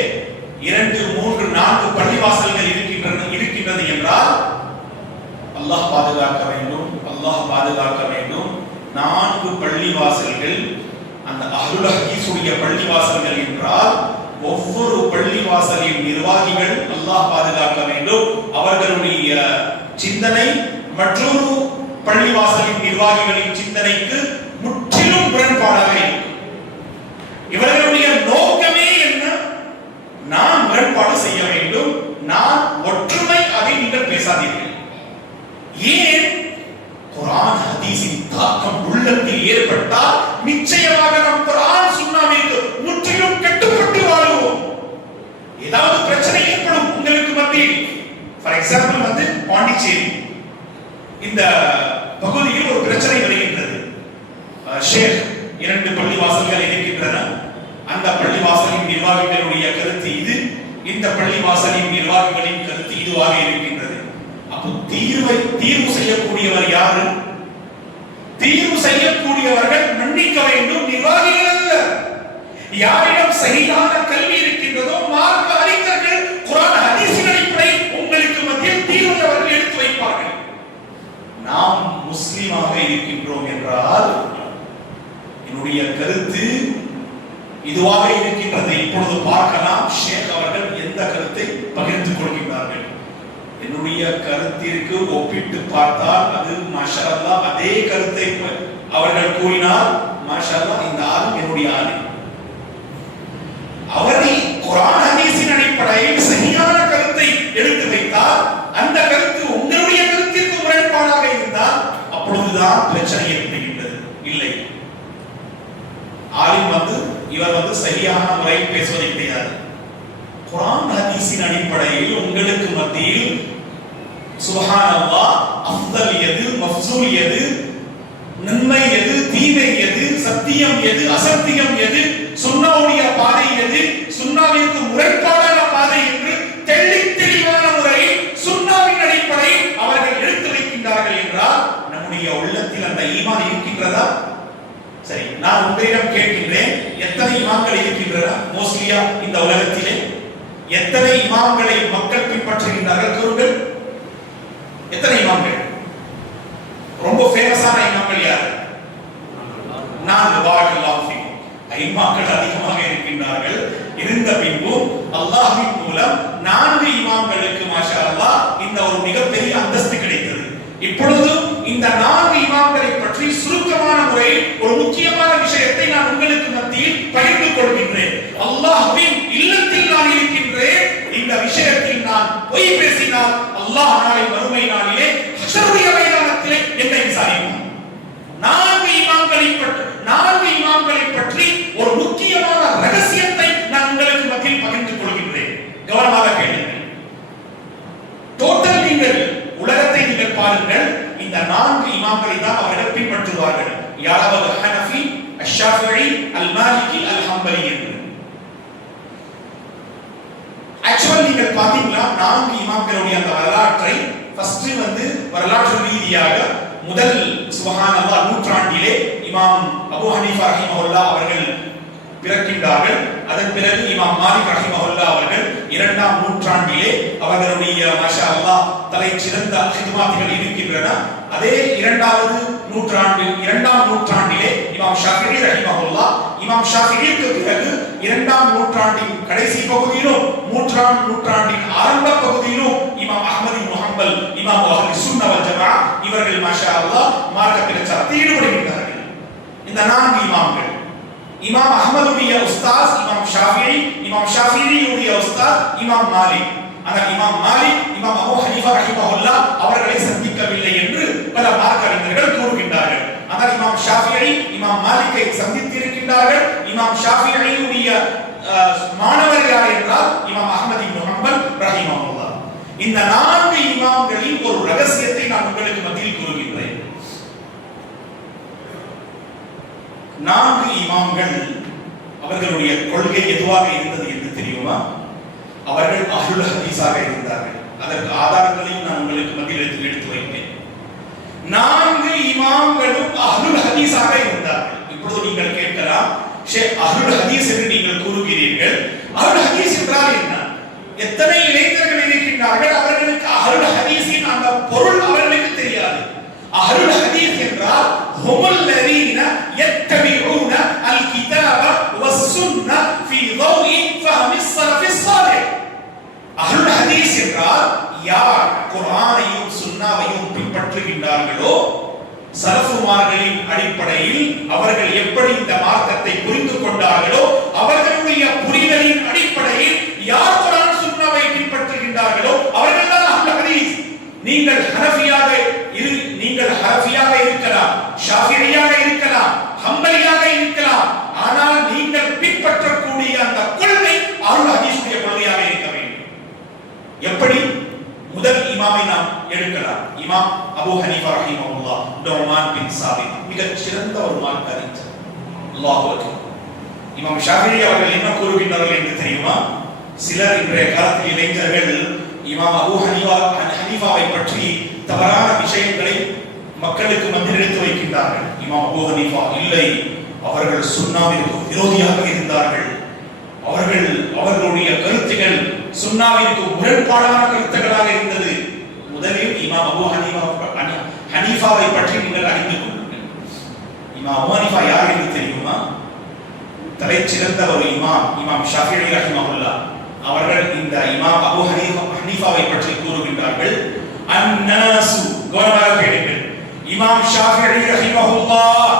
2, 3, 4 பள்ளிவாசல்கள் இருக்கின்றது என்றால் அல்லாஹ் பாதுகாக்க வேண்டும், அல்லாஹ் பாதுகாக்க வேண்டும். 4 பள்ளிவாசல்கள் அந்த அஹ்லுல் ஹதீஸுடைய பள்ளிவாசல்கள் என்றால் ஒவ்வொரு பள்ளிவாசலின் நிர்வாகிகள் அல்லாஹ் பாதுகாக்க வேண்டும். அவர்களுடைய சிந்தனை மற்றொரு பள்ளிவாசலின் நிர்வாகிகளின் சிந்தனைக்கு முற்றிலும் முரண்பாடாக இருக்கும். இவர்களுடைய நோக்கமே என்ன? நான் முரண்பாடு செய்ய வேண்டும், நான் ஒற்றுமை, அதை நீங்கள் பேசாதீர்கள். ஏன்? குர்ஆன் ஹதீஸின் தாக்கம் உள்ளத்தில் ஏற்பட்டால் நிச்சயமாக நாம் குர்ஆன் சுன்னாவிற்கு முற்றிலும் கட்டுப்பட்டு வாழுவோம். ஏதாவது பிரச்சனை ஏற்படும் உங்களுக்கு மத்தியில். ஃபார் எக்ஸாம்பிள் பாண்டிச்சேரி இந்த பகுதியில் ஒரு பிரச்சனை வருகின்றது. ஷேக் 2 பள்ளிவாசல்கள் இருக்கின்றன. அந்த பள்ளிவாசலின் நிர்வாகிகளுடைய கருத்து இது, இந்த பள்ளிவாசலின் நிர்வாகிகளின் கருத்து இதுவாக இருக்கின்றது. அப்போ தீர்வு செய்யக்கூடியவர் யாரு? தீர்வு செய்யக்கூடியவர்கள் மன்னிக்க வேண்டும், நிர்வாகிகள் அல்ல. யாரிடம் சரியான கல்வி இருக்கின்றதோ, மார்க்க அறிஞர்கள் குர்ஆன் ஹதீஸின் அடிப்படையில் உங்களுக்கு மத்தியில் தீர்வை அவர்கள் எடுத்து வைப்பார்கள். நாம் முஸ்லிமாக இருக்கின்றோம் என்றால் என்னுடைய கருத்து இதுவாக இருக்கின்றது. இப்பொழுது பார்க்கலாம் ஷேக் அவர்கள் எந்த கருத்தை பகிர்ந்து கொள்கின்றார்கள். என்னுடைய கருத்திற்கு ஒப்பிட்டு பார்த்தால் அது மாஷாஅல்லாஹ் அதே கருத்தை அவர்கள் கூறினார். மாஷாஅல்லாஹ் இந்த ஆளும் என்னுடைய ஆளு. அவரை குர்ஆன் ஹதீஸின் அடிப்படையில் சரியான கருத்தை எடுத்து வைத்தால், அந்த கருத்து உங்களுடைய கருத்திற்கு முரண்பாடாக இருந்தால் அப்பொழுதுதான் பிரச்சனை ஏற்படுகின்றது. இல்லை, ஆலிம் இவர் சரியான முறையில் பேசுவதை கிடையாது. குர்ஆன் ஹதீஸின் அடிப்படையில் உங்களுக்கு மத்தியில் சுப்ஹானல்லாஹ் அஃதல் எது, மஃசூல் எது, நன்மை எது, தீமை எது, சத்தியம் எது, அசத்தியம் எது, சுன்னாவுடைய பாதை எது, சுன்னாவிற்கு முரண்பாடான பாதை என்று தெளிவான முறையில் சுன்னாவின் அடிப்படையில் அவர்கள் எடுத்து வைக்கின்றார்கள் என்றால் நம்முடைய உள்ளத்தில் அந்த ஈமான் இருக்கின்றதா? சரி, நான் உங்களிடம் கேட்கின்றேன், எத்தனை இமாம்கள் இருக்கின்றன மோஸ்ட்லியா இந்த உலகத்திலே? எத்தனை இமாம்களை மக்கள் பின்பற்றுகின்றார்கள்? கூறுங்கள், எத்தனை இமாம்கள்? ரொம்ப ஃபேமஸான இமாம்கள் யார்? 4. பாரக்கல்லாஹு ஃபீக்கும். இமாம்கள் அதிகமாக இருக்கின்றார்கள். இருந்த பின்பும் அல்லாஹ்வின் மூலம் 4 இமாம்களுக்கு மாஷாஅல்லாஹ் இந்த ஒரு மிகப்பெரிய அந்தஸ்து கிடைத்தது. இப்பொழுது இந்த 4 இமாம்களை பற்றி சுருக்கமான முறையில் ஒரு முக்கியமான விஷயத்தை நான் உங்களுக்கு மத்தியில் பகிர்ந்து கொள்கின்றேன். அல்லாஹ்வின் இல்லத்தில் நான் இருக்கின்றேன். இந்த விஷயத்தில் நான் பொய் பேசினால் அல்லாஹ் நாளை மறுமை நாளிலே ஹஷருடைய மைதானத்திலே என்னை விசாரிப்பான். 4 இமாம்களை பற்றி ஒரு முக்கியமான ரகசியத்தை நான் உங்களுக்கு மத்தியில் பகிர்ந்து கொள்கின்றேன். கவனமாக கேளுங்கள். டோட்டல் நீங்கள் உலகத்தை நீங்கள் பாருங்கள், இந்த 4 இமாம்களை தான் அவர்கள் பின்பற்றுவார்கள். யாராவது ஹனஃபி, அஷ்ஷாஃபிஈ, அல்-மாலிகி, அல்-ஹம்பலி என்று. ஆக்சுவலி நீங்கள் பாத்தீங்களா 4 இமாம்களுடைய அந்த வரலாற்றை ஃபர்ஸ்ட் வரலாற்று ரீதியாக முதல் சுப்ஹானல்லாஹ் நூற்றாண்டிலே இமாம் அபூ ஹனீஃபா ரஹிமஹுல்லாஹ் அவர்கள் பிறக்கின்றார்கள். அதன் பிறகு இமாம் மாலிக் ரஹிமஹுல்லாஹ் அவர்கள் 2ஆம் நூற்றாண்டிலே அவர்களுடைய மாஷா அல்லாஹ் தலை சிறந்த ஹித்மாத்துகள் இருக்கின்றன. அதே 2ஆம் நூற்றாண்டிலே இமாம் ஷாஃபிஈ ரஹிமஹுல்லாஹ், இமாம் ஷாஃபிஈக்கு பிறகு 2ஆம் நூற்றாண்டின் கடைசி பகுதியிலும் 3ஆம் நூற்றாண்டின் ஆரம்ப பகுதியிலும் இமாம் அஹ்மத் இப்னு ஹம்பல், இமாம் அஹ்லுஸ் சுன்னah வல் ஜமாஅ இவர்கள் மாஷா அல்லாஹ் மார்க்க பிரச்சாரத்தில் ஈடுபடுகின்றார்கள். இந்த 4 இமாம்கள், இமாம் அஹ்மதுடைய உஸ்தாத் இமாம் ஷாஃபிஈ, இமாம் ஷாஃபிஈயுடைய உஸ்தாத் இமாம் மாலிக். ஆனால் இமாம் மாலிக் இமாம் அபூ ஹனீஃபா ரஹிமஹுல்லாஹ் அவர்களை சந்திக்கவில்லை என்று பல மார்க்க அறிஞர்கள் கூறுகின்றார்கள். ஆனால் இமாம் ஷாஃபிஈ இமாம் மாலிக்கை சந்தித்திருக்கின்றார்கள். இமாம் ஷாஃபிஈயுடைய மாணவர் யார் என்றால் இமாம் அஹ்மத் இப்னு ஹம்பல் ரஹிமஹுல்லாஹ். இந்த 4 இமாம்களின் ஒரு ரகசியத்தை நான் உங்களுக்கு மத்தியில் கூறுகின்றேன். 4 இமாம்கள் அவர்களுடைய கொள்கை எதுவாக இருந்தது என்று தெரியுமா? அவர்கள் அஹ்லுல் ஹதீஸாக இருந்தார்கள். அதற்கு ஆதாரங்களையும் நான் உங்களுக்கு மத்தியில் எடுத்து வைப்பேன். 4 இமாம்களும் அஹ்லுல் ஹதீஸாக இருந்தார்கள். இப்பொழுது நீங்கள் கேட்கலாம், ஷேக் அஹ்லுல் ஹதீஸ் என்று நீங்கள் கூறுகிறீர்கள், அஹ்லுல் ஹதீஸ் என்றால் என்ன? எத்தனை இளைஞர்கள் இருக்கின்றார்கள், அவர்களுக்கு அஹ்லுல் ஹதீஸின் அந்த பொருள் அவர்களுக்கு தெரியாது. அஹ்லுல் ஹதீஸ் என்றால் ஹுமுல் லதீன யத்தபிஊன அல் கிதாப வஸ் சுன்னஹ் ஃபீ ضوء فهم السلف الصالح. அஹ்லுல் ஹதீஸ் என்றால் யார் குர்ஆனையும் சுன்னாவையும் பின்பற்றுகின்றார்களோ, சலஃபுமார்களின் அடிப்படையில் அவர்கள் எப்படி இந்த மார்க்கத்தை புரிந்து கொண்டார்களோ, அவர்களுடைய புரிதலின் அடிப்படையில் யார் குர்ஆன் சுன்னாவை பின்பற்றுகின்றார்களோ அவர்கள் தான் அஹ்லுல் ஹதீஸ். நீங்கள் ஹனஃபியாக இருக்கலாம், ஷாஃபிஈயாக இருக்கலாம், ஹம்பலியாக இருக்கலாம், ஆனால் நீங்கள் பின்பற்றக்கூடிய அந்த கொள்கை அஹ்லுல் ஹதீஸுடைய கொள்கையாக இருக்க வேண்டும். எப்படி? முதல் இமாமை நாம் எடுக்கலாம். இமாம் அபூ ஹனீஃபா ரஹிமஹுல்லாஹ், நுஅமான் பின் சாபித், மிகச் சிறந்த ஒரு மார்க்க அறிஞர். அல்லாஹு அக்பர். இமாம் ஷாஃபிஈ அவர்கள் என்ன கூறுகின்றார்கள் என்று தெரியுமா? சிலர் இன்றைய காலத்தில் இளைஞர்கள் இமாம் அபூ ஹனீஃபாவை பற்றி தவறான விஷயங்களை மக்களுக்கு மத்தியில் எடுத்து வைக்கின்றார்கள். இமாம் அபூ ஹனீஃபா இல்லை, அவர்கள் சுன்னாவிற்கு விரோதியாக இருந்தார்கள், அவர்களுடைய கருத்துக்கள் சுன்னாவிற்கு முரண்பாடான கருத்துக்களாக இருந்தது. முதலில் இமாம் அபூ ஹனீஃபாவை பற்றி நீங்கள் அறிந்து கொள்ளுங்கள். இமாம் அபூ ஹனீஃபா யார் என்று தெரியுமா? தலை சிறந்த ஒரு இமாம் ஷாஃபிஈ ரஹிமஹுல்லாஹ் அவர்கள் இந்த இமாம் அபூ ஹனீஃபாவை பற்றி கூறுகின்றார்கள். அன்னாசு, கவனமாக கேளுங்கள், இமாம் ஷாஃபிஈ ரஹிமஹுல்லாஹ்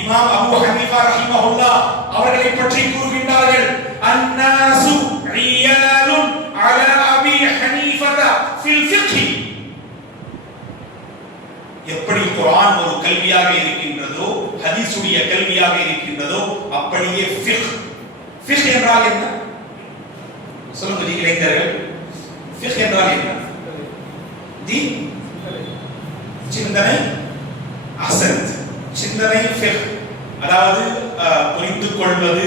இமாம் அபூ ஹனீஃபா ரஹிமஹுல்லாஹ் அவர்களை பற்றி கூறுகின்றார்கள், அன்னாசு ரியாலுன் அலா அபீ ஹனீஃபத ஃபில் ஃபிக்ஹ். எப்படி குர்ஆன் ஒரு கல்வியாக இருக்கின்றதோ, ஹதீஸுடைய கல்வியாக இருக்கின்றதோ, அப்படியே ஃபிக்ஹ் என்றால் என்ன? சொல்லுங்க இளைஞர்கள், ஃபிக்ஹ் என்றால் என்ன? சிந்தனை, அஹ்சன்த், சிந்தனை ஃபிக்ஹ், அதாவது புரிந்து கொள்வது,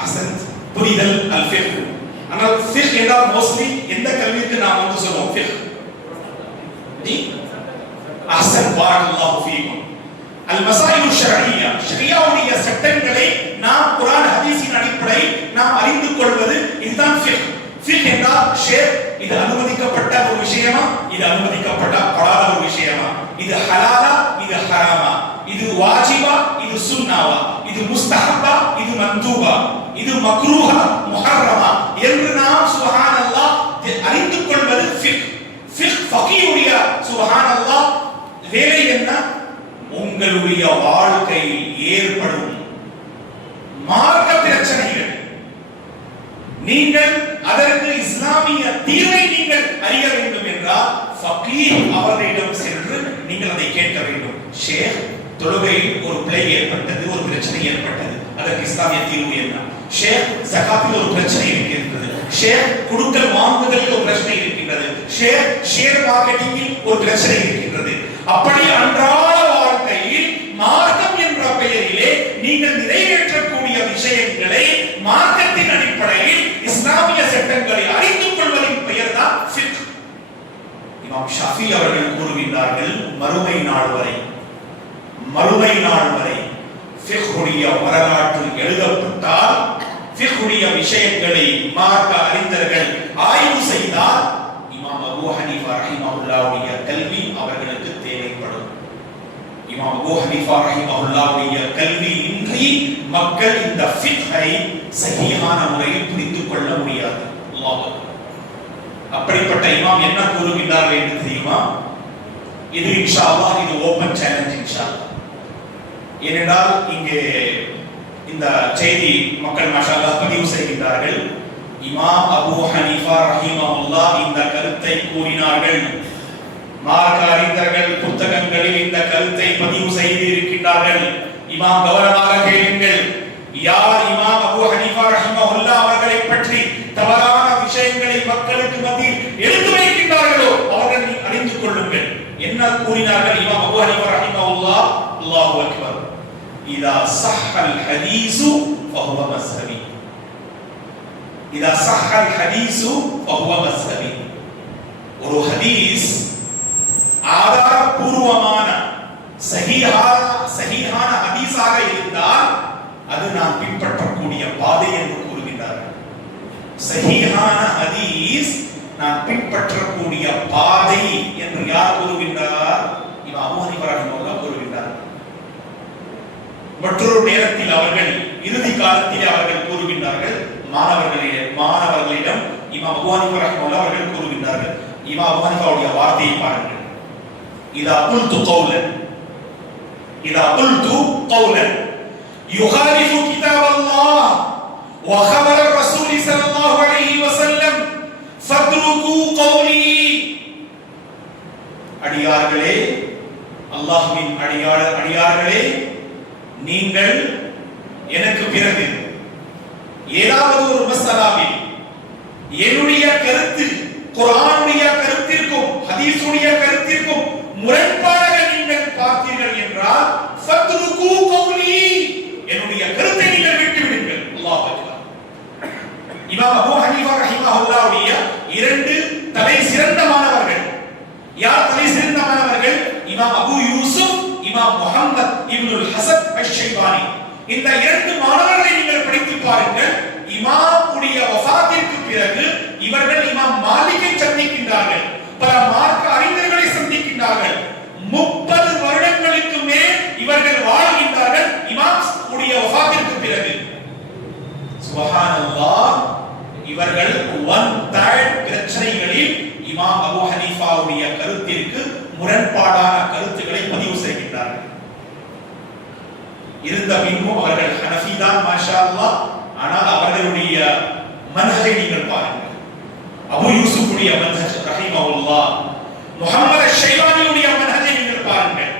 அஹ்சன்த் புரிதல், அல் ஃபிக்ஹ். ஆனால் ஃபிக்ஹ் என்றால் மோஸ்ட்லி எந்த கல்விக்கு நாம் சொல்லுவோம்? ஃபிக்ஹ் அஹ்சன் பாரக்கல்லாஹு ஃபீக்கும். அல் மசாயிலு ஷர்ஈயா, ஷரியாவுடைய சட்டங்களை நாம் குர்ஆன் ஹதீஸின் அடிப்படையில் நாம் அறிந்து கொள்வது, இதுதான் ஃபிக்ஹ். ஃபிக்ஹ் என்றால் ஷேக், இது அனுமதிக்கப்பட்ட ஒரு விஷயமா, இது அனுமதிக்கப்படாத ஒரு விஷயமா, இது ஹலாலா, இது ஹராமா, இது வாஜிபா, இது சுன்னாவா, இது முஸ்தஹப்பா, இது மந்தூபா, இது மக்ரூஹா, முஹர்ரமா என்று நாம் சுப்ஹானல்லாஹ் அறிந்து கொள்வது ஃபிக்ஹ். ஃபகீஹுடைய சுப்ஹானல்லாஹ் வேலை என்ன? உங்களுடைய வாழ்க்கையில் ஏற்படும் மார்க்க பிரச்சனைகள், நீங்கள் அதற்கு இஸ்லாமிய தீர்வை நீங்கள் அறிய வேண்டும் என்றால் ஃபகீஹ் அவர்களிடம் சென்று நீங்கள் அதை கேட்க வேண்டும். ஷேக், தொழுகையில் ஒரு பிழை ஏற்பட்டது, ஒரு பிரச்சனை ஏற்பட்டது, அதற்கு இஸ்லாமிய தீர்வு என்ன? ஷேக், ஜகாத்தில் ஒரு பிரச்சனை இருக்கின்றது, ஷேக், குடுக்கல் வாங்குதலில் ஒரு பிரச்சனை இருக்கின்றது, ஷேக், ஷேர் மார்க்கெட்டிங்கில் ஒரு பிரச்சனை இருக்கின்றது. அப்படி அன்றாட வாழ்க்கையில் மார்க்கம் என்ற பெயரிலே நீங்கள் நிறைவேற்றக்கூடிய விஷயங்களை மார்க்கத்தின் அடிப்படையில் இஸ்லாமிய சட்டங்களை அறிந்து கொள்வதின் பெயர் தான் ஃபிக்ஹ். இமாம் ஷாஃபி அவர்கள் கூறுகின்றார்கள், மறுமை நாள் வரை ஃபிக்ஹுடைய வரலாற்று எழுதப்பட்டால் ஃபிக்ஹுடைய விஷயங்களை மார்க்க அறிஞர்கள் ஆய்வு செய்தால் இமாம் அபூ ஹனீஃபா ரஹிமஹுல்லாஹுடைய கல்வி அவர்களுக்கு தேவைப்படும். இமாம் அபூ ஹனீஃபா ரஹிமஹுல்லாஹுடைய கல்வி இன்றி மக்கள் இந்த ஃபிக்ஹை சஹீஹான முறையில் புரிந்து கொள்ள முடியாது. அல்லாஹ் அப்படிப்பட்ட இமாம் என்ன கூறுகின்றார்கள் என்று தெரியுமா? இது இன்ஷா அல்லாஹ் இது ஓபன் சேலஞ்ச் இன்ஷா அல்லாஹ். ஏனென்றால் இங்கே இந்த செய்தி மக்கள் மாஷா அல்லாஹ் பதிவு செய்கின்றார்கள். இமாம் அபூ ஹனீஃபா ரஹிமஹுல்லாஹ் இந்த கருத்தை கூறினார்கள். மார்க்க அறிஞர்கள் புத்தகங்களில் இந்த கருத்தை பதிவு செய்து இருக்கின்றார்கள். இமாம் கவனமாக கேளுங்கள். யார் இமாம் அபூ ஹனீஃபா ரஹிமஹுல்லாஹ் அவர்களை பற்றி தவறான விஷயங்களை மக்களுக்கு மத்தியில் எடுத்து வைக்கின்றார்களோ அவர்கள் அறிந்து கொள்ளுங்கள். என்ன கூறினார்கள் இமாம் அபூ ஹனீஃபா ரஹிமஹுல்லாஹ்? அல்லாஹு அக்பர். இதா ஸஹ்ஹல் ஹதீஸு ஃபஹுவ மஸ்ஹபி. இதா ஸஹ்ஹல் ஹதீஸு ஃபஹுவ மஸ்ஹபி. ஒரு ஹதீஸ் ஆதாரபூர்வமான சஹீஹான ஹதீஸாக இருந்தால் அது நாம் பின்பற்றக்கூடிய பாதை என்று கூறுகின்றார்கள். சஹீஹான ஹதீஸ் நாம் பின்பற்றக்கூடிய பாதை என்று யார் கூறுகின்றார்? இமாம் அபூ ஹனீஃபா ரஹிமஹுல்லாஹ் கூறுகின்றார். மற்றொரு நேரத்தில் அவர்கள் இறுதி காலத்தில் அவர்கள் கூறுகின்றார்கள் மாணவர்களிடம் இமாம் அபூ ஹனீஃபா ரஹிமஹுல்லாஹ் அவர்கள் கூறுகின்றார்கள். இமாம் அபூ ஹனீஃபாவுடைய வார்த்தையை பாருங்கள். இதா குல்து கௌலன் யுகாலிஃபு கிதாப் அல்லாஹ் வ கபர ரசூல் ஸல்லல்லாஹு அலைஹி வஸல்லம் ஃபத்ருகு கௌலி. அடியார்களே, அல்லாஹ்வின் அடியார்களே, நீங்கள் எனக்கு பிறகு ஏதாவது ஒரு மஸலாவில் என்னுடைய கருத்து குர்ஆனுடைய கருத்திற்கும் ஹதீஸுடைய கருத்திற்கும் முரண்பாடாக நீங்கள் பார்த்தீர்கள் என்றால் ஃபத்ருகு கௌலி, என்னுடைய கருத்தை நீங்கள் விட்டுவிடுங்கள். அல்லாஹ் அக்பர். இமாம் அபூ ஹனீஃபா ரஹிமஹுல்லாஹுடைய இரண்டு தலை சிறந்த மாணவர்கள். யார் தலை சிறந்த மாணவர்கள்? இமாம் அபூ யூசுப், இமாம் முஹம்மத் இப்னுல் ஹசன் அஷ்-ஷைபானி. இந்த இரண்டு மாணவர்களை நீங்கள் படித்து பாருங்கள். இமாம் உடைய வஃபாத்திற்கு பிறகு இவர்கள் இமாம் மாலிகை சந்திக்கின்றார்கள், பல மார்க்க அறிஞர்களை சந்திக்கின்றார்கள். 30 வருடங்களுக்கு மேல் இவர்கள் வாழ்கின்றார்கள் இமாம் உடைய வஃபாத்திற்கு பிறகு. சுப்ஹானல்லாஹ். இவர்கள் 1/3 பிரச்சனைகளில் இமாம் அபூ ஹனீஃபாவுடைய கருத்திற்கு முரண்பாடான கருத்துக்களை பதிவு செய்கின்றார்கள். இருந்த பின்பும் அவர்கள் ஹனஃபி தான் மாஷா அல்லாஹ். ஆனால் அவர்களுடைய மன்ஹஜை நீங்கள் பாருங்கள். அபூ யூசுஃபுடைய மன்ஹஜ் ரஹிமஹுல்லாஹ், முஹம்மத் அஷ்-ஷைபானியுடைய மன்ஹஜை நீங்கள் பாருங்கள்.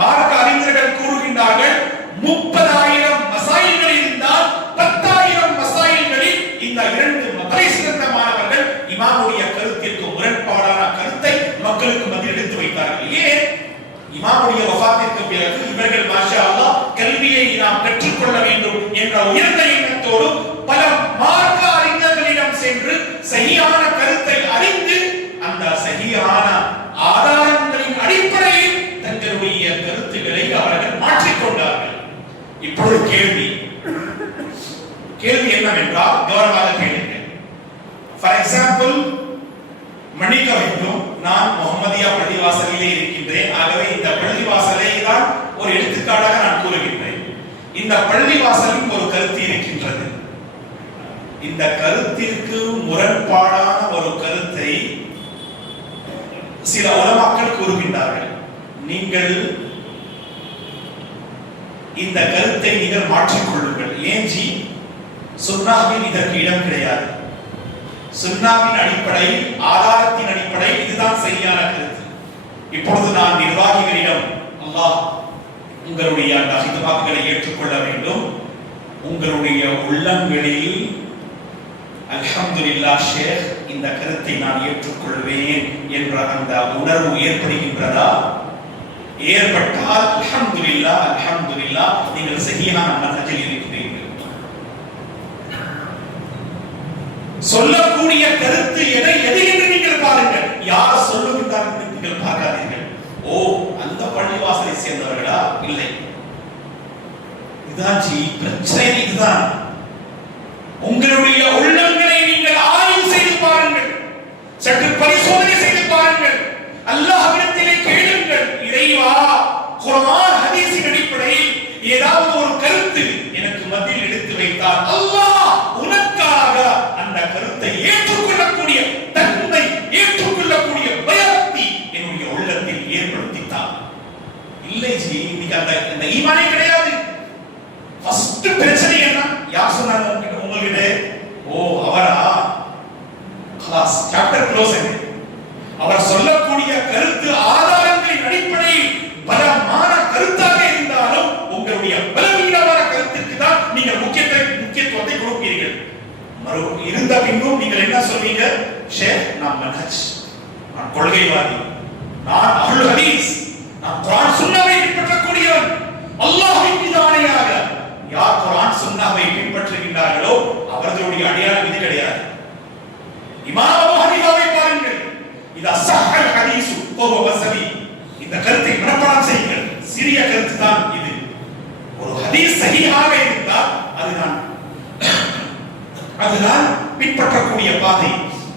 மார்க்க அறிஞர்கள் கூறுகின்றார்கள் 30,000 மசாயில்கள் இருந்தால் 10,000 மசாயில்களில் இந்த இரண்டு தலை சிறந்த மாணவர்கள் இமாமுடைய கருத்திற்கு முரண்பாடான கருத்தை மக்களுக்கு மத்தியில் எடுத்து வைத்தார்கள். ஏன்? இமாமுடைய வஃபாத்திற்கு பிறகு இவர்கள் மாஷா அல்லாஹ் கல்வியை நாம் கற்றுக்கொள்ள வேண்டும் என்ற உயர்ந்த எண்ணத்தோடு பல மார்க்க அறிஞர்களிடம் சென்று சஹீஹான கருத்தை அறிந்து அந்த சஹீஹான ஆதாரங்களின் அடிப்படையில் தங்களுடைய கருத்துக்களை அவர்கள் மாற்றிக்கொண்டார்கள். இப்பொழுது கேள்வி என்னவென்றால் கவனமாக கேளுங்கள். ஃபார் எக்ஸாம்பிள், மன்னிக்க வேண்டும், நான் முஹம்மதியா பள்ளிவாசலிலே இருக்கின்றேன். ஆகவே இந்த பள்ளிவாசலை தான் ஒரு எடுத்துக்காட்டாக நான் கூறுகின்றேன். இந்த பள்ளிவாசலின் ஒரு கருத்து இருக்கின்றது. இந்த கருத்திற்கு முரண்பாடான ஒரு கருத்தை சில உலமாக்கள் கூறுகின்றார்கள். நீங்கள் இந்த கருத்தை நீங்கள் மாற்றிக்கொள்ளுங்கள். ஏன் ஜி? சுன்னாவில் இதற்கு இடம் கிடையாது. சுன்னாவின் அடிப்படையில், ஆதாரத்தின் அடிப்படையில் இதுதான் சரியான கருத்து. இப்பொழுது நான் நிர்வாகிகளிடம், அல்லாஹ் உங்களுடைய அந்த ஹிதமத்களை ஏற்றுக்கொள்ள வேண்டும், உங்களுடைய உள்ளங்களில் அல்ஹம்துலில்லாஹ் ஷேக் இந்த கருத்தை நான் ஏற்றுக்கொள்வேன் என்ற அந்த உணர்வு ஏற்படுகின்றதா? ஏற்பட்டால் அல்ஹம்துலில்லாஹ் நீங்கள் சஹீஹான மன்ஹஜில் இருக்கிறீர்கள். சொல்லக்கூடிய கருத்து எது என்று நீங்கள் பாருங்கள். யார் சொல்லுகின்றார் என்று நீங்கள் பார்க்காதீர்கள். ஓ, அந்த பள்ளிவாசலை சேர்ந்தவர்களா? இல்லை. இதுதான் பிரச்சனை. இதுதான் உங்களுடைய உள்ளங்களை நீங்கள் ஆய்வு செய்து பாருங்கள், சற்று பரிசோதனை செய்து பாருங்கள், அல்லாஹ்விடத்திலே கேளுங்கள். இறைவா, குர்ஆன் ஹதீஸின் அடிப்படையில் ஏதாவது ஒரு கருத்து எனக்கு மத்தியில் எடுத்து வைத்தால் அல்லாஹ் உனக்காக அந்த கருத்தை ஏற்றுக்கொள்ளக்கூடிய தன்மை, ஏற்றுக்கொள்ளக்கூடிய பயபக்தி என்னுடைய உள்ளத்தில் ஏற்படுத்தித்தான். இல்லை ஜி, இன்னைக்கு அந்த ஈமானே கிடையாது. ஃபர்ஸ்ட் பிரச்சனை என்ன? யார் சொன்னாங்க உங்ககிட்ட? ஓ, அவரா? Class chapter close. அவர் சொல்லக்கூடிய கருத்து ஆதாரங்களின் அடிப்படையில் பலமான கருத்தாக இருந்தாலும் உங்களுடைய பலவீனமான கருத்துக்கு தான் நீங்கள் முக்கியத்துவத்தை கொடுப்பீர்கள். இருந்த பின்னும் நீங்கள் என்ன சொல்வீங்க? ஷேக், நான் மன்ஹஜ், நான் கொள்கைவாதி, நான் அஹ்லுல் ஹதீஸ், நான் குர்ஆன் சுன்னவை பின்பற்றக்கூடியவன். அல்லாஹ்வின் மீது ஆணையாக யார் குர்ஆன் சுன்னவை பின்பற்றுகின்றார்களோ அவர்களுடைய அடையாளம் இது கிடையாது. இமாம் அபூ ஹனீஃபாவை பாருங்கள், இது அஸ்ஸஹல் ஹதீஸ் வஹுவ மஸ்ஹபி. இந்த கருத்தை மனப்பாடம் செய்யுங்கள். சிறிய கருத்து தான் இது. ஒரு ஹதீஸ் சஹீஹாக இருந்தால் அதுதான் பின்பற்றக்கூடிய பாதை.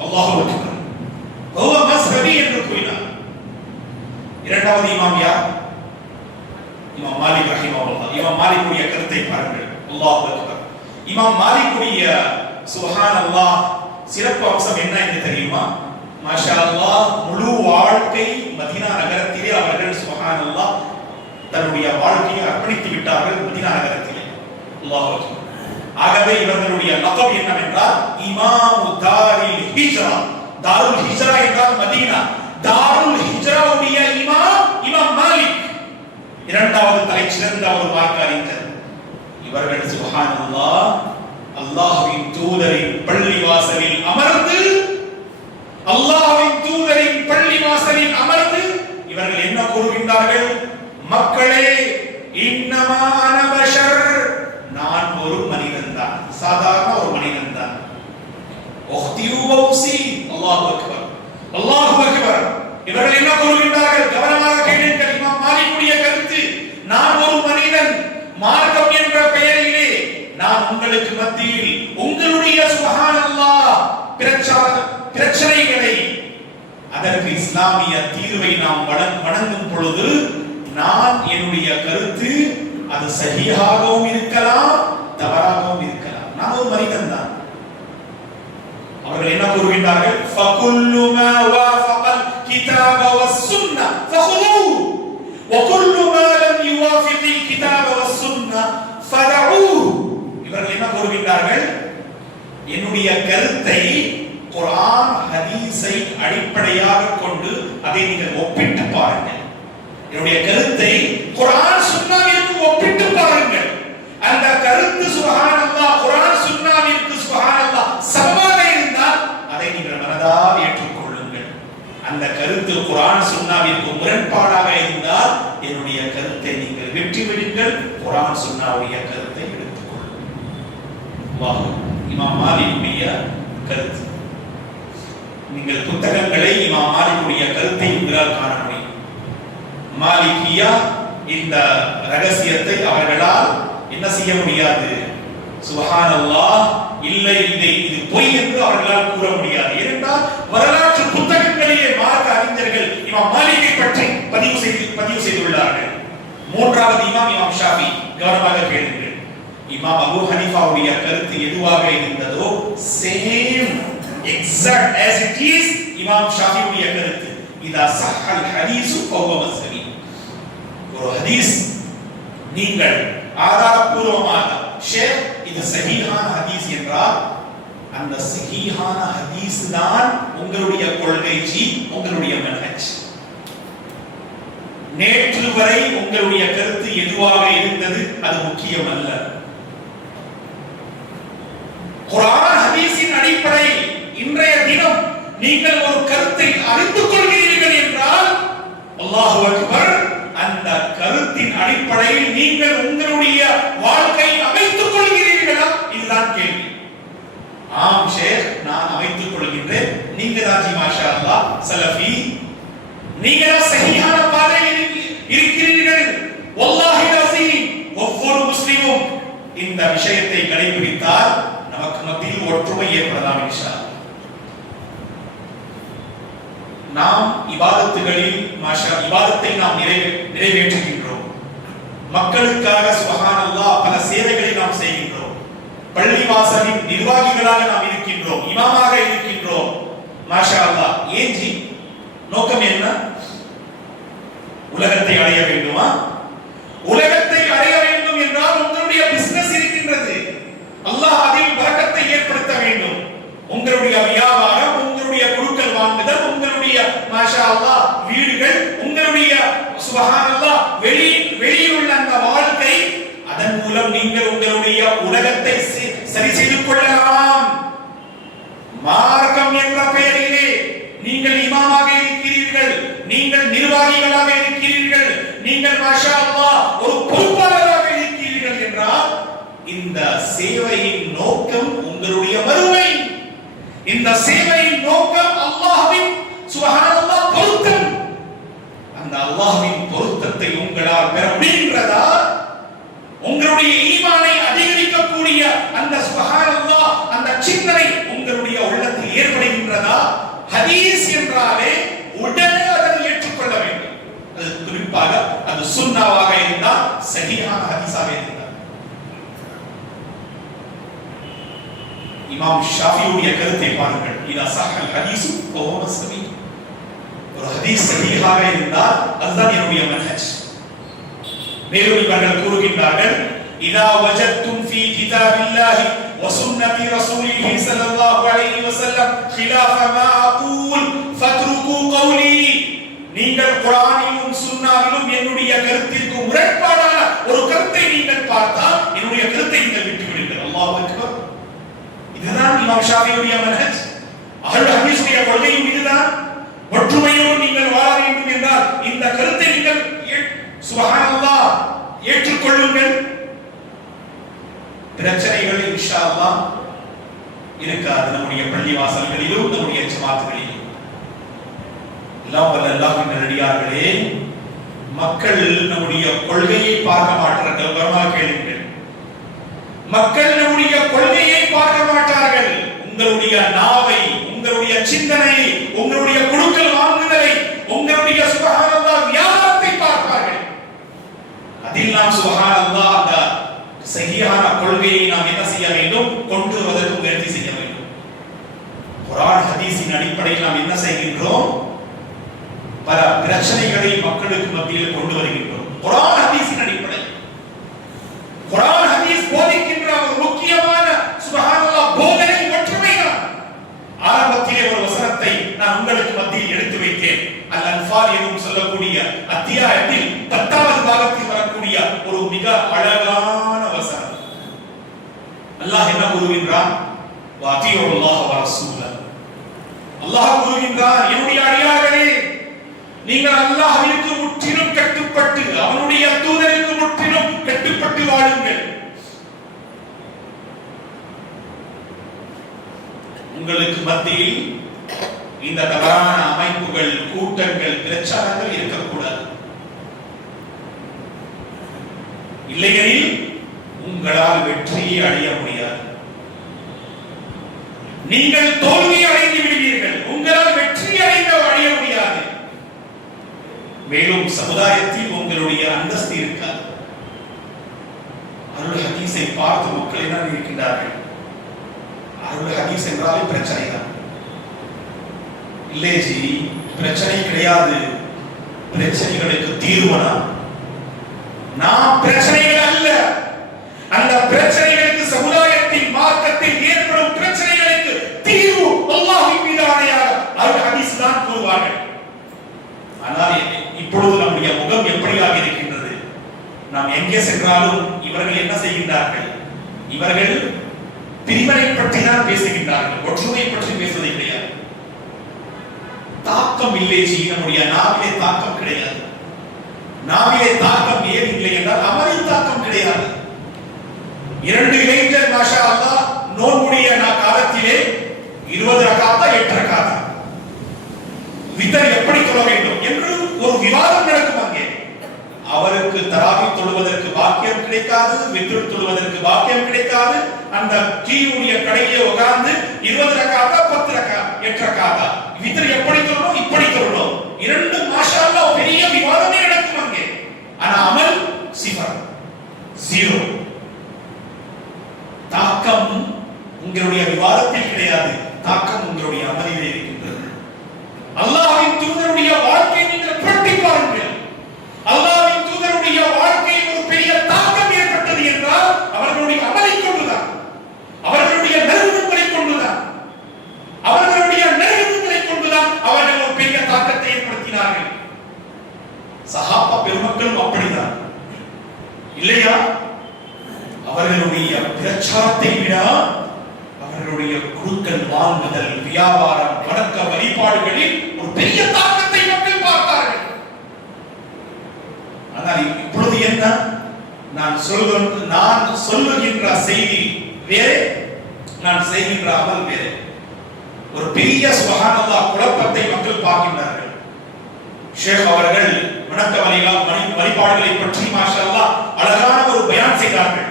அல்லாஹு அக்பர். வஹுவ மஸ்ஹபி என்று கூறினார். இரண்டாவது இமாம் யார்? இமாம் மாலிக் ரஹிமஹுல்லாஹ். இமாம் மாலிக்குடைய கருத்தை பாருங்கள். அல்லாஹு அக்பர். இமாம் மாலிக்குடைய சுப்ஹானல்லாஹ் சிறப்பு அம்சம் என்ன என்று தெரியுமா? மாஷா அல்லாஹ், முழு வாழ்க்கை மதீனா நகரத்திலே அவர்கள் சுப்ஹானல்லாஹ் தன்னுடைய வாழ்க்கையை அர்ப்பணித்து விட்டார்கள் மதீனா நகரத்திலே. அல்லாஹு அக்பர். ஆகவே இவர்களுடைய லகப் என்னவென்றால் இமாமு தாரில் ஹிஜ்ரா. தாருல் ஹிஜ்ரா என்றால் மதீனா. தாருல் ஹிஜ்ராவுடைய இமாம் மாலிக். இரண்டாவது தலைச்சிறந்த ஒரு மார்க்க அறிஞர். இவர்கள் சுப்ஹானல்லாஹ் அல்லாஹ்வின் தூதரின் பள்ளிவாசலில் அமர்ந்து இவர்கள் என்ன கூறுகின்றார்கள்? மக்களே, இன்னமா அன பஷர், நான் ஒரு மனிதன் தான், சாதாரண ஒரு மனிதன் தான். உக்தியு வௌசி. அல்லாஹு அக்பர், அல்லாஹு அக்பர். இவர்கள் என்ன கூறுகின்றார்கள்? கவனமாக கேளுங்கள். இமாம் மாலிக்குடைய கருத்து, நான் ஒரு மனிதன், மார்க்கம் என்ற பெயரிலே நான் உங்களுக்கு மத்தியில் உங்களுடைய சுப்ஹானல்லாஹ் பிரச்சனைகளை, அதற்கு இஸ்லாமிய தீர்வை நாம் வழங்கும் பொழுது நான் என்னுடைய கருத்து அது சஹீஹாகவும் இருக்கலாம், தவறாகவும் இருக்கலாம். நான் ஒரு மனிதன் தான். அவர்கள் என்ன கூறுகின்றார்கள்? ஃபகுல்லு மா வாஃபகல் கிதாப வஸ்ஸுன்ன ஃபஹுது வகுல்லு மா லம் யுவாஃபிகில் கிதாப வஸ்ஸுன்ன ஃபதஉ. இவர்கள் என்ன கூறுகின்றார்கள்? என்னுடைய கருத்தை குர்ஆன் ஹதீஸை அடிப்படையாக கொண்டு அதை நீங்கள் ஒப்பிட்டு பாருங்கள். என்னுடைய கருத்தை குர்ஆன் சுன்னாவிற்கு ஒப்பிட்டு பாருங்கள். அந்த கருத்து சுப்ஹானல்லாஹ் குர்ஆன் சுன்னாவிற்கு சுப்ஹானல்லாஹ் சமமாக இருந்தால் அதை நீங்கள் மனதால் ஏற்றுக்கொள்ளுங்கள். அந்த கருத்து குர்ஆன் சுன்னாவிற்கு முரண்பாடாக இருந்தால் என்னுடைய கருத்தை நீங்கள் வெற்றி விடுங்கள். குர்ஆன் சுன்னாவுடைய கருத்தை எடுத்துக்கொள்ளுங்கள். அல்லாஹ் இமாம் மாலிக்குடைய கருத்து. நீங்கள் புத்தகங்களை இமாம் மாலிக்குடைய கருத்தை உங்களால் காண முடியும். மாலிகியா இந்த ரகசியத்தை அவர்களால் என்ன செய்ய முடியாது. சுப்ஹானல்லாஹ், இல்லை இது பொய் என்று அவர்களால் கூற முடியாது. ஏனென்றால் வரலாற்று புத்தகங்களிலே மார்க்க அறிஞர்கள் இமாம் மாலிகை பற்றி பதிவு செய்துள்ளார்கள். மூன்றாவது இமாம் ஷாஃபி. கவனமாக கேளுங்கள். இமாம் அபூ ஹனீஃபாவுடைய கருத்து எதுவாக இருந்ததோ same exact as it is இமாம் ஷாஃபியுடைய கருத்து. இதா ஸஹல் ஹதீஸ் ஃபஹுவ மஸ்ஹபி. ஒரு ஹதீஸ் நீங்கள் ஆதாரபூர்வமாக ஷேக் இது சஹீஹான ஹதீஸ் என்றால் அந்த சஹீஹான ஹதீஸ் தான் உங்களுடைய கொள்கை, உங்களுடைய மன்ஹஜ். நேற்று வரை உங்களுடைய கருத்து எதுவாக இருந்தது அது முக்கியம் அல்ல. குர்ஆன் ஹதீஸின் அடிப்படையில் இன்றைய தினம் நீங்கள் ஒரு கருத்தை அறிந்து கொள்கிறீர்கள் என்றால் அல்லாஹு அக்பர், அந்த கருத்தின் அடிப்படையில் நீங்கள் உங்களுடைய வாழ்க்கையை அமைத்துக் கொள்கிறீர்களா? இதுதான் கேள்வி. ஆம் ஷேக், நான் அமைத்துக் கொள்கின்றேன். நீங்க ராஜி மாஷா அல்லாஹ் சலஃபி, நீங்க சஹீஹான பாதையில் இருக்கிறீர்கள். வல்லாஹி அஸீம், ஒவ்வொரு முஸ்லிமும் விஷயத்தை கடைபிடித்தால் நமக்கு மத்தியில் ஒற்றுமை ஏற்படலாம் இன்ஷா அல்லாஹ். நாம் இபாதத்துகளில் இபாதத்தை நாம் நிறைவேற்றுகின்றோம். மக்களுக்காக சுப்ஹானல்லாஹ் பல சேவைகளை நாம் செய்கின்றோம். பள்ளிவாசலின் நிர்வாகிகளாக நாம் இருக்கின்றோம், இமாமாக இருக்கின்றோம். மாஷா அல்லாஹ். ஏன் ஜி? நோக்கம் என்ன? உலகத்தை அடைய வேண்டுமா? உலகத்தை அடைய வேண்டும் என்றால் உங்களுடைய பிசினஸ் இருக்கின்றது, அல்லாஹ் அதில் பரக்கத்தை ஏற்படுத்த வேண்டும். உங்களுடைய வியாபாரம், உங்களுடைய குழுக்கள் வாங்குதல், உங்களுடைய மாஷா அல்லாஹ் வீடுகள், உங்களுடைய சுப்ஹானல்லாஹ் வெளியில் உள்ள அந்த வாழ்க்கை, அதன் மூலம் நீங்கள் உங்களுடைய உலகத்தை சரி செய்து கொள்ளலாம். மார்க்கம் என்ற பெயரிலே நீங்கள் இமாமாக இருக்கிறீர்கள், நீங்கள் நிர்வாகிகளாக இருக்கிறீர்கள், நீங்கள் மாஷா அல்லாஹ் ஒரு பொறுப்பாளராக இருக்கிறீர்கள் என்றால் இந்த சேவையின் நோக்கம் உங்களுடைய மறுமை. இந்த சேவையின் நோக்கம் அல்லாஹ்வின் சுப்ஹானல்லாஹ் பொருத்தம். அந்த அல்லாஹ்வின் பொருத்தத்தை உங்களால் பெற முடிகின்றதா? உங்களுடைய ஈமானை அதிகரிக்கக்கூடிய அந்த சுப்ஹானல்லாஹ் அந்த சிந்தனை உங்களுடைய உள்ளத்தில் ஏற்படுகின்றதா? ஹதீஸ் என்றாலே உடனே அதை ஏற்றுக்கொள்ள வேண்டும். அது குறிப்பாக அது சுன்னாவாக இருந்தால், சஹீஹான ஹதீஸாக இருந்தால். இமாம் ஷாஃபியுடைய கருத்தை பாருங்கள். இதா ஸஹல் ஹதீஸு ஃபஹுவ ஸஹீஹ். ஒரு ஹதீஸ் சஹீஹாக இருந்தால் அதுதான் என்னுடைய மன்ஹஜ். மேலும் இவர்கள் கூறுகின்றார்கள், இதா வஜத்தும் ஃபீ கிதாபில்லாஹி வ சுன்னதி ரசூலிஹி ஸல்லல்லாஹு அலைஹி வஸல்லம் خلاف ما اقول فاتركوا قولي. நீங்கள் குர்ஆனிலும் சுன்னாவிலும் என்னுடைய கருத்திற்கு முரண்பாடான ஒரு கருத்தை நீங்கள் பார்த்தால் என்னுடைய கருத்தை நீங்கள் விட்டுவிடுங்கள். அல்லாஹ் அக்பர். இதுதான் இமாம் ஷாஃபியுடைய மன்ஹஜ். அஹ்லுல் ஹதீஸுடைய கொள்கையும் இதுதான். ஒற்றுமையோடு நீங்கள் வாழ வேண்டும் என்றால் இந்த கருத்தை நீங்கள் சுப்ஹானல்லாஹ் ஏற்றுக்கொள்ளுங்கள். பிரச்சனைகள் இன்ஷா அல்லாஹ் இருக்காது நம்முடைய பள்ளிவாசல்களிலும் நம்முடைய ஜமாத்துகளிலும். அல்லாஹ்வின் நல்லடியார்களே, மக்கள் நம்முடைய கொள்கையை பார்க்க மாட்டார்கள். கவனமாக கேளுங்கள். மக்கள் நம்முடைய கொள்கையை பார்க்க மாட்டார்கள். உங்களுடைய நாவை, உங்களுடைய சிந்தனையை, உங்களுடைய குழுக்கள் வாங்குதலை, உங்களுடைய சுப்ஹானல்லாஹ் வியாபாரத்தை பார்ப்பார்கள். அதில் நாம் சுப்ஹானல்லாஹ் அந்த சஹீஹான கொள்கையை நாம் என்ன செய்ய வேண்டும்? கொண்டு வருவதற்கு முயற்சி செய்ய வேண்டும். குர்ஆன் ஹதீஸின் அடிப்படையில் நாம் என்ன செய்கின்றோம்? பல பிரச்சனைகளை மக்களுக்கு மத்தியில் கொண்டு வருகின்றோம். குர்ஆன் ஹதீஸின் அடிப்படையில் குர்ஆன் ஹதீஸ் போதிக்கின்ற ஒரு முக்கியமான சுப்ஹானல்லாஹ் போதனை ஒற்றுமைதான். ஆரம்பத்திலே ஒரு வசனத்தை நான் உங்களுக்கு மத்தியில் எடுத்து வைத்தேன். அல்-அன்ஃபால் என்று சொல்லக்கூடிய அத்தியாயத்தில் 10வது பாகத்தில் வரக்கூடிய ஒரு மிக அழகான வசனம். அல்லாஹ் என்ன கூறுகின்றான்? வஅதீஉல்லாஹ வ ரசூலஹு. அல்லாஹ் கூறுகின்றான், என்னுடைய அடியார்களே, நீங்கள் அல்லாஹ்விற்கு முற்றிலும் கட்டுப்பட்டு, அவனுடைய தூதருக்கு முற்றிலும் கட்டுப்பட்டு வாழுங்கள். உங்களுக்கு மத்தியில் இந்த தவறான அமைப்புகள், கூட்டங்கள், பிரச்சாரங்கள் இருக்கக்கூடாது. இல்லையெனில் உங்களால் வெற்றியை அடைய முடியாது. நீங்கள் தோல்வி அடைந்து விடுவீர்கள். உங்களால் வெற்றி அடைய முடியாது. மேலும் சமுதாயத்தில் உங்களுடைய அந்தஸ்து இருக்காது. அருள் ஹதீஸை பார்த்து மக்கள் என்ன இருக்கின்றார்கள்? அருள் ஹதீஸ் என்றாலே பிரச்சனை தான். இல்லை ஜி, பிரச்சனை கிடையாது. பிரச்சனைகளுக்கு தீர்வனா? நாம் பிரச்சனைகள் அல்ல. அந்த பிரச்சனைகளுக்கு, சமுதாயத்தின் மார்க்கத்தில் ஏற்படும் பிரச்சனைகளுக்கு தீர்வு அல்லாஹ்வின் மீது ஆணையாக அருள் ஹதீஸ் தான் கூறுவார்கள். ஆனால் இப்பொழுது நம்முடைய முகம் எப்படியாக இருக்கின்றது? நாம் எங்கே சென்றாலும் இவர்கள் என்ன செய்கின்றார்கள்? இவர்கள் பிரிவினை பற்றி தான் பேசுகின்றார்கள், ஒற்றுமை பற்றி பேசுவதை கிடையாது. தாக்கம் இல்லை ஜி, நம்முடைய நாவிலே தாக்கம் கிடையாது. நாவிலே தாக்கம் ஏன் இல்லை என்றால் அமலில் தாக்கம் கிடையாது. 2 இளைஞர் மாஷா அல்லாஹ் நோன்புடைய காலத்திலே 20 ரகாத்தா 8 ரகாத்தா வித்தர் எப்படி தொழ வேண்டும் என்று ஒரு விவாதம் நடக்கும். அங்கே அவருக்கு தராவி தொழுவதற்கு பாக்கியம் பாக்கியம் கிடைக்காது, வித்ர் தொழுவதற்கு பாக்கியம் கிடைக்காது. அந்த கீவுடைய கடையிலே உட்கார்ந்து 20 ரக்காத்தா 10 ரக்கா 8 ரக்காத்தா வித்ர் எப்படி தொழணும் இப்படி தொழணும், இரண்டு மாஷா அல்லாஹ் பெரிய விவாதமே நடக்கும் அங்கே. ஆனா அமல் சிஃபர், ஜீரோ. தாக்கம் உங்களுடைய விவாதத்தில் கிடையாது, தாக்கம் உங்களுடைய அமலிலே இருக்கின்றது. அல்லாஹ்வின் தூதருடைய வாழ்க்கை நீங்கள் புரட்டி பாருங்கள். அல்லாஹ்வின் தூதருடைய வாழ்க்கையில் ஒரு பெரிய தாக்கம் ஏற்பட்டது என்றால் அவர்களுடைய அமலை கொண்டுதான், அவர்களுடைய நெருக்கங்களை கொண்டுதான், அவர்களுடைய நெருக்கங்களை கொண்டுதான் அவர்கள் ஒரு பெரிய தாக்கத்தை ஏற்படுத்தினார்கள். சஹாபா பெருமக்களும் அப்படிதான் இல்லையா? அவர்களுடைய பிரச்சாரத்தை விட அவர்களுடைய குழுக்கள் வாங்குதல், வியாபாரம், வணக்க வழிபாடுகளில் ஒரு பெரிய தாக்கத்தை மக்கள் பார்த்தார்கள். ஆனால் இப்பொழுது என்ன, நான் சொல்லுகின்ற செய்தி வேறு, நான் செய்கின்ற அமல் வேறு. ஒரு பெரிய சுப்ஹானல்லாஹ் குழப்பத்தை மக்கள் பார்க்கின்றார்கள். ஷேக் அவர்கள் வணக்க வழிபாடுகளை பற்றி மாஷா அல்லாஹ் அழகான ஒரு பயான் செய்தார்கள்.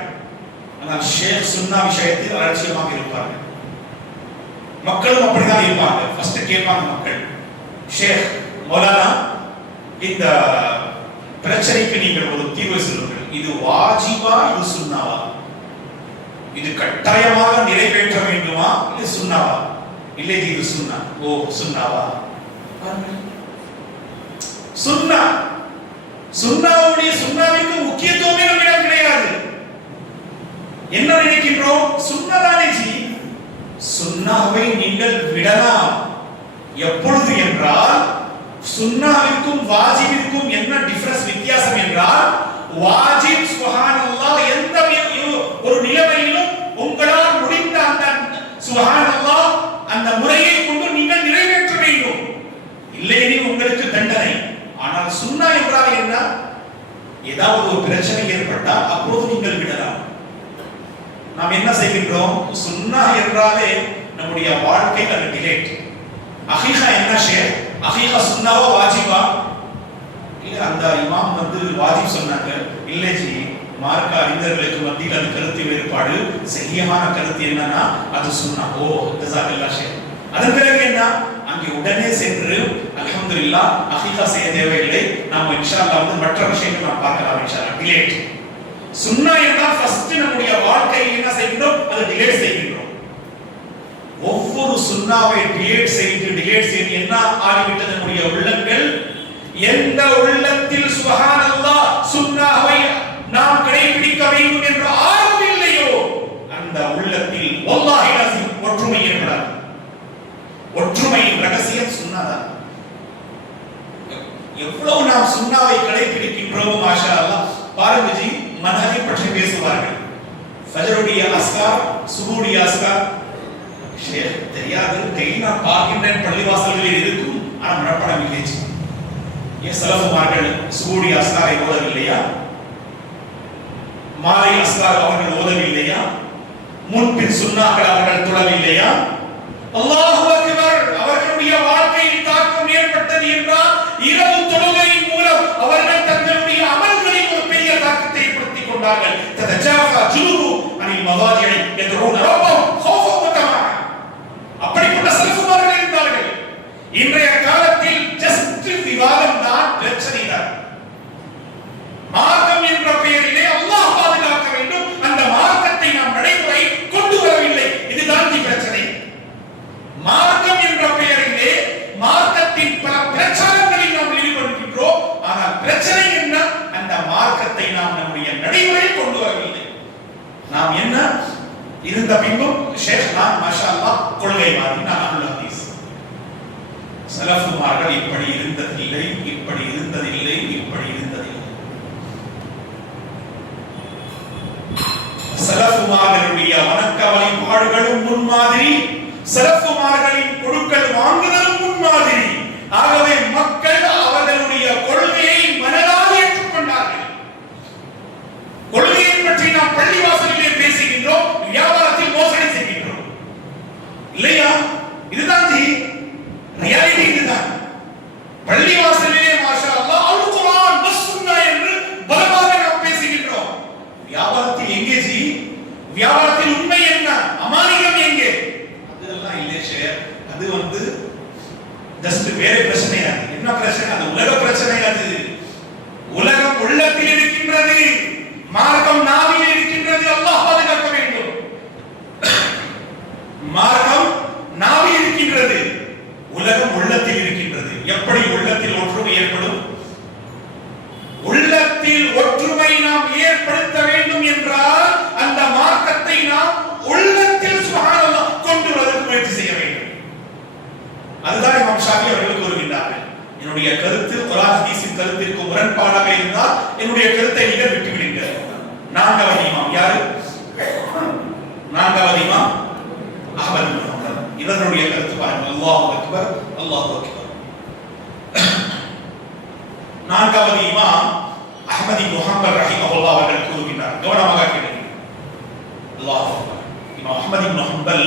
ஆனால் ஷேக் சுன்னா விஷயத்தில் அலட்சியமாக இருப்பார்கள். மக்களும் அப்படிதான் இருப்பாங்க. ஃபர்ஸ்ட் கேட்பாங்க மக்கள், ஷேக் மௌலானா இந்த பிரச்சனைக்கு நீங்கள் ஒரு தீர்வு சொல்லுங்கள், இது வாஜிபா இது சுன்னாவா, இது கட்டாயமாக நிறைவேற்ற வேண்டுமா இது சுன்னாவா? இல்லை இது சுன்னா. ஓ சுன்னாவா? சுன்னா, சுன்னாவுடைய சுன்னாவிற்கு முக்கியத்துவமே நம்மிடம் கிடையாது. என்ன நினைக்கின்றோம், சுன்னதானே ஜி, சுன்னாவை நீங்கள் விடலாம். எப்பொழுது என்றால் சுன்னாவிற்கும் வாஜிபிற்கும் என்ன டிஃபரன்ஸ், வித்தியாசம் என்றால் வாஜிப் சுப்ஹானல்லாஹ் எந்த ஒரு நிலைமையிலும் உங்களால் முடிந்த அந்த சுப்ஹானல்லாஹ் அந்த முறையை கொண்டு நீங்கள் நிறைவேற்ற வேண்டும், இல்லையெனில் உங்களுக்கு தண்டனை. ஆனால் சுன்னா என்றால் என்ன, ஏதாவது ஒரு பிரச்சனை ஏற்பட்டால் அப்போது நீங்கள் விடலாம். நாம் என்ன செய்கின்றோம், சுன்னா என்றாலே நம்முடைய வாழ்க்கையில் அது டிலேட். அகீகா என்ன ஷேர், அகீகா சுன்னாவா வாஜிபா? இல்ல அந்த இமாம் வாஜிப் சொன்னாங்க, இல்லை ஜி மார்க்க அறிஞர்களுக்கு மத்தியில் அது கருத்து வேறுபாடு, சகியமான கருத்து என்னன்னா அது சுன்னா. ஓ ஜஸாக்கல்லாஹ் ஷேர். அதன் பிறகு என்ன, அங்கே உடனே சென்று அல்ஹம்துலில்லாஹ் அகீகா செய்ய தேவையில்லை, நாம இன்ஷா அல்லாஹ் மற்ற விஷயங்களை நாம் பார்க்கலாம் இன்ஷா அல்லாஹ். டிலேட் சுன்னா என்றால் ஃபர்ஸ்ட் நம்முடைய வாழ்க்கையில் என்ன செய்கிறோம், அது டிலேட் செய்கிறோம். ஒவ்வொரு சுன்னாவை டிலேட் செய்து என்ன ஆகிவிட்டது நம்முடைய உள்ளங்கள். எந்த உள்ளத்தில் சுப்ஹானல்லாஹ் சுன்னாவை நாம் கடைபிடிக்க வேண்டும் என்ற ஆர்வம் இல்லையோ அந்த உள்ளத்தில் வல்லாஹி அஸீம் ஒற்றுமை ஏற்படாது. ஒற்றுமையின் ரகசியம் சுன்னாதான். எவ்வளவு நாம் சுன்னாவை கடைபிடிக்கின்றோம் மாஷா அல்லாஹ். பாருங்க ஜி, மன்ஹஜை பற்றி பேசுவார்கள். ஃபஜ்ருடைய அஸ்கார், சுபூடைய அஸ்கார் ஷேக் தெரியாது, டெய்லி நான் பார்க்கின்றேன் பள்ளிவாசல்களில் இருக்கும், ஆனால் மனப்பாடம் இல்லை. ஏன் சலஃபுமார்கள் சுபூடைய அஸ்காரை ஓதவில்லையா? மாலை அஸ்கார் அவர்கள் ஓதவில்லையா? முன்பின் சுன்னாக்கள் அவர்கள் தொழவில்லையா? அல்லாஹு அக்பர். அவர்களுடைய வாழ்க்கையில் தாக்கம் ஏற்பட்டது என்றால் இரவு தொழுகையின் மூலம் அவர்கள் தங்களுடைய அமல்களில் ஒரு பெரிய தாக்கத்தை ஏற்படுத்திக் கொண்டார்கள். ததஜாஃபா ஜுனூபு அனில் மவாதிஇ யதுஊன ரப்பஹும் ஹௌஃபன் வ தமஆ. அப்படிப்பட்ட சலஃபுமார்கள் இருந்தார்கள். இன்றைய காலத்தில் ஜஸ்ட் விவாதம் தான் பிரச்சனை தான். மார்க்கம் என்ற பெயரிலே அல்லாஹ் பாதுகாக்க வேண்டும், அந்த மார்க்கத்தை நாம் நடைமுறை கொண்டு வரவில்லை, இதுதான் பிரச்சனை. மார்க்கம் என்ற பெயரிலே மார்க்கத்தின் பல பிரச்சாரங்களில் நாம் ஈடுபடுகின்றோம், ஆனால் பிரச்சனை என்ன, அந்த மார்க்கத்தை நாம் நம்முடைய நடைமுறை கொண்டு வரவில்லை. நாம் என்ன இருந்த பின்பும் ஷேக் நான் மாஷா அல்லாஹ் கொள்கை மாறி நான் அஹ்லுல் ஹதீஸ். சலஃபுமார்கள் இப்படி இருந்ததில்லை, இப்படி இருந்ததில்லை, இப்படி இருந்ததில்லை. சலஃபுமார்களுடைய வணக்க வழிபாடுகளும் முன்மாதிரி, சலஃபுமார்களின் கொடுக்கல் வாங்குதலும் முன்மாதிரி. ஆகவே மக்கள் அவர்களுடைய கொள்கையை மனதார ஏற்றுக்கொண்டார்கள். கொள்கையை பற்றி நாம் பள்ளிவாசலிலே பேசுகின்றோம், வியாபாரத்தில் மோசடி செய்கின்றோம் இல்லையா? இதுதான் ரியாலிட்டி. இதுதான் பள்ளிவாசலிலே மாஷா அல்லாஹ் அல் குர்ஆன் வஸ் சுன்னா என்று பலமாக நாம் பேசுகின்றோம். அது ஜஸ்ட் வேற பிரச்சனை. அது என்ன பிரச்சனை? அது உலக பிரச்சனை. அது உலகம் உள்ளத்தில் இருக்கின்றது, மார்க்கம் நாவில் இருக்கின்றது. அல்லாஹ் பாதுகாக்க வேண்டும். மார்க்கம் நாவில் இருக்கின்றது, உலகம் உள்ளத்தில் இருக்கின்றது. எப்படி உள்ளத்தில் ஒற்றுமை ஏற்படும்? உள்ளத்தில் ஒற்றுமை நாம் ஏற்படுத்த வேண்டும் என்றால் அந்த மார்க்கத்தை நாம் உள்ளத்தில் சுப்ஹானல்லாஹ் கொண்டு வருவதற்கு முயற்சி செய்ய வேண்டும். அதுதான் இமாம் ஷாஃபி அவர்கள் கூறுகின்றார்கள். என்னுடைய கருத்து குர்ஆன் ஹதீஸின் கருத்திற்கு முரண்பாடாக இருந்தால் என்னுடைய கருத்தை நீங்கள் விட்டுவிடுங்கள். நான்காவது இமாம் யாரு? நான்காவது இமாம் அஹ்மத் பின் ஹம்பல். இவருடைய கருத்து பாருங்கள். அல்லாஹு அக்பர், அல்லாஹு அக்பர். நான்காவது இமாம் அஹ்மத் பின் ஹம்பல் ரஹிமஹுல்லாஹ் அவர்கள் கூறுகின்றார். கவனமாக கேளுங்கள். அல்லாஹு அக்பர். இமாம் அஹ்மத் பின் ஹம்பல்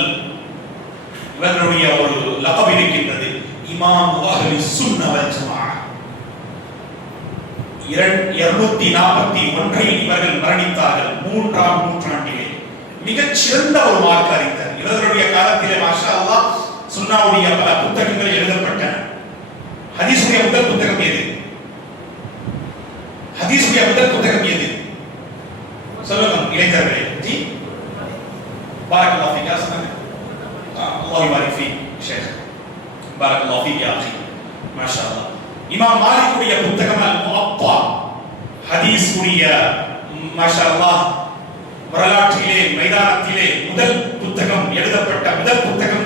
இவருடைய ஒரு லகப் இருக்கின்றது, இமாம் அஹ்லி சுன்னah வல் ஜமாஅஹ். 241 இவர்கள் மரணித்தார்கள். 3ஆம் நூற்றாண்டிலே மிகச் சிறந்த ஒரு மார்க்க அறிஞர். இவர்களுடைய காலத்திலே மாஷா அல்லாஹ் சுன்னாவுடைய பல புத்தகங்கள் எழுதப்பட்டன. ஹதீஸுடைய முதல் புத்தகம் எது? ஹதீஸுடைய முதல் புத்தகம் எது? சொல்லுங்க இளைஞர்களே. ஜி பாரக்கல்லாஹு ஃபீக். சொல்லுங்க. அல்லாஹ் யுபாரிக் ஃபீக் ஷேக். பாரக்கல்லாஹு ஃபீக் யா அஹி. மாஷா அல்லாஹ். இமாம் மாலிக்குடைய புத்தகம் அல் முஅத்தா, ஹதீஸுடைய மாஷா அல்லாஹ் வரலாற்றிலே மைதானத்திலே முதல் புத்தகம் எழுதப்பட்ட முதல் புத்தகம்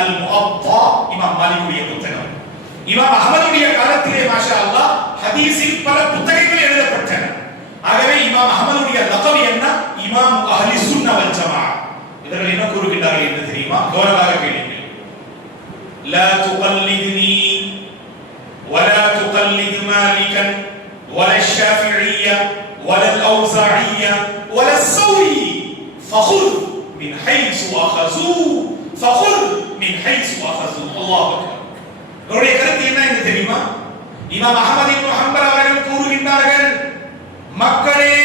அல் முஅத்தா, இமாம் மாலிக்குடைய புத்தகம். இமாம் அஹ்மதுடைய காலத்திலே மாஷா அல்லாஹ் ஹதீஸில் பல புத்தகங்கள் எழுதப்பட்டன. ஆகவே இமாம் அஹ்மதுடைய லகப் என்ன? இமாம் அஹ்லி சுன்னah வல் ஜமாஅஹ். இவர்கள் என்ன கூறுகிறார்கள் என்று தெரியுமா? கவனமாக கேளுங்கள். லா துகல்லித்னி வலா துகல்லித் மாலிகன் வலா ஷாஃபிஈய்ய வலா அல்அவ்ஸாஇய்ய வலா ஸௌரி ஃபஹுத் மின் ஹைஸு அஹஸு ஃபஹுத் மின் ஹைஸு அஹஸு. அல்லாஹ் அக்பர். அவருடைய கருத்து என்ன என்று தெரியுமா? இமாம் அஹ்மத் இப்னு ஹம்பல் அவர்கள் கூறுகின்றார்கள், மக்களே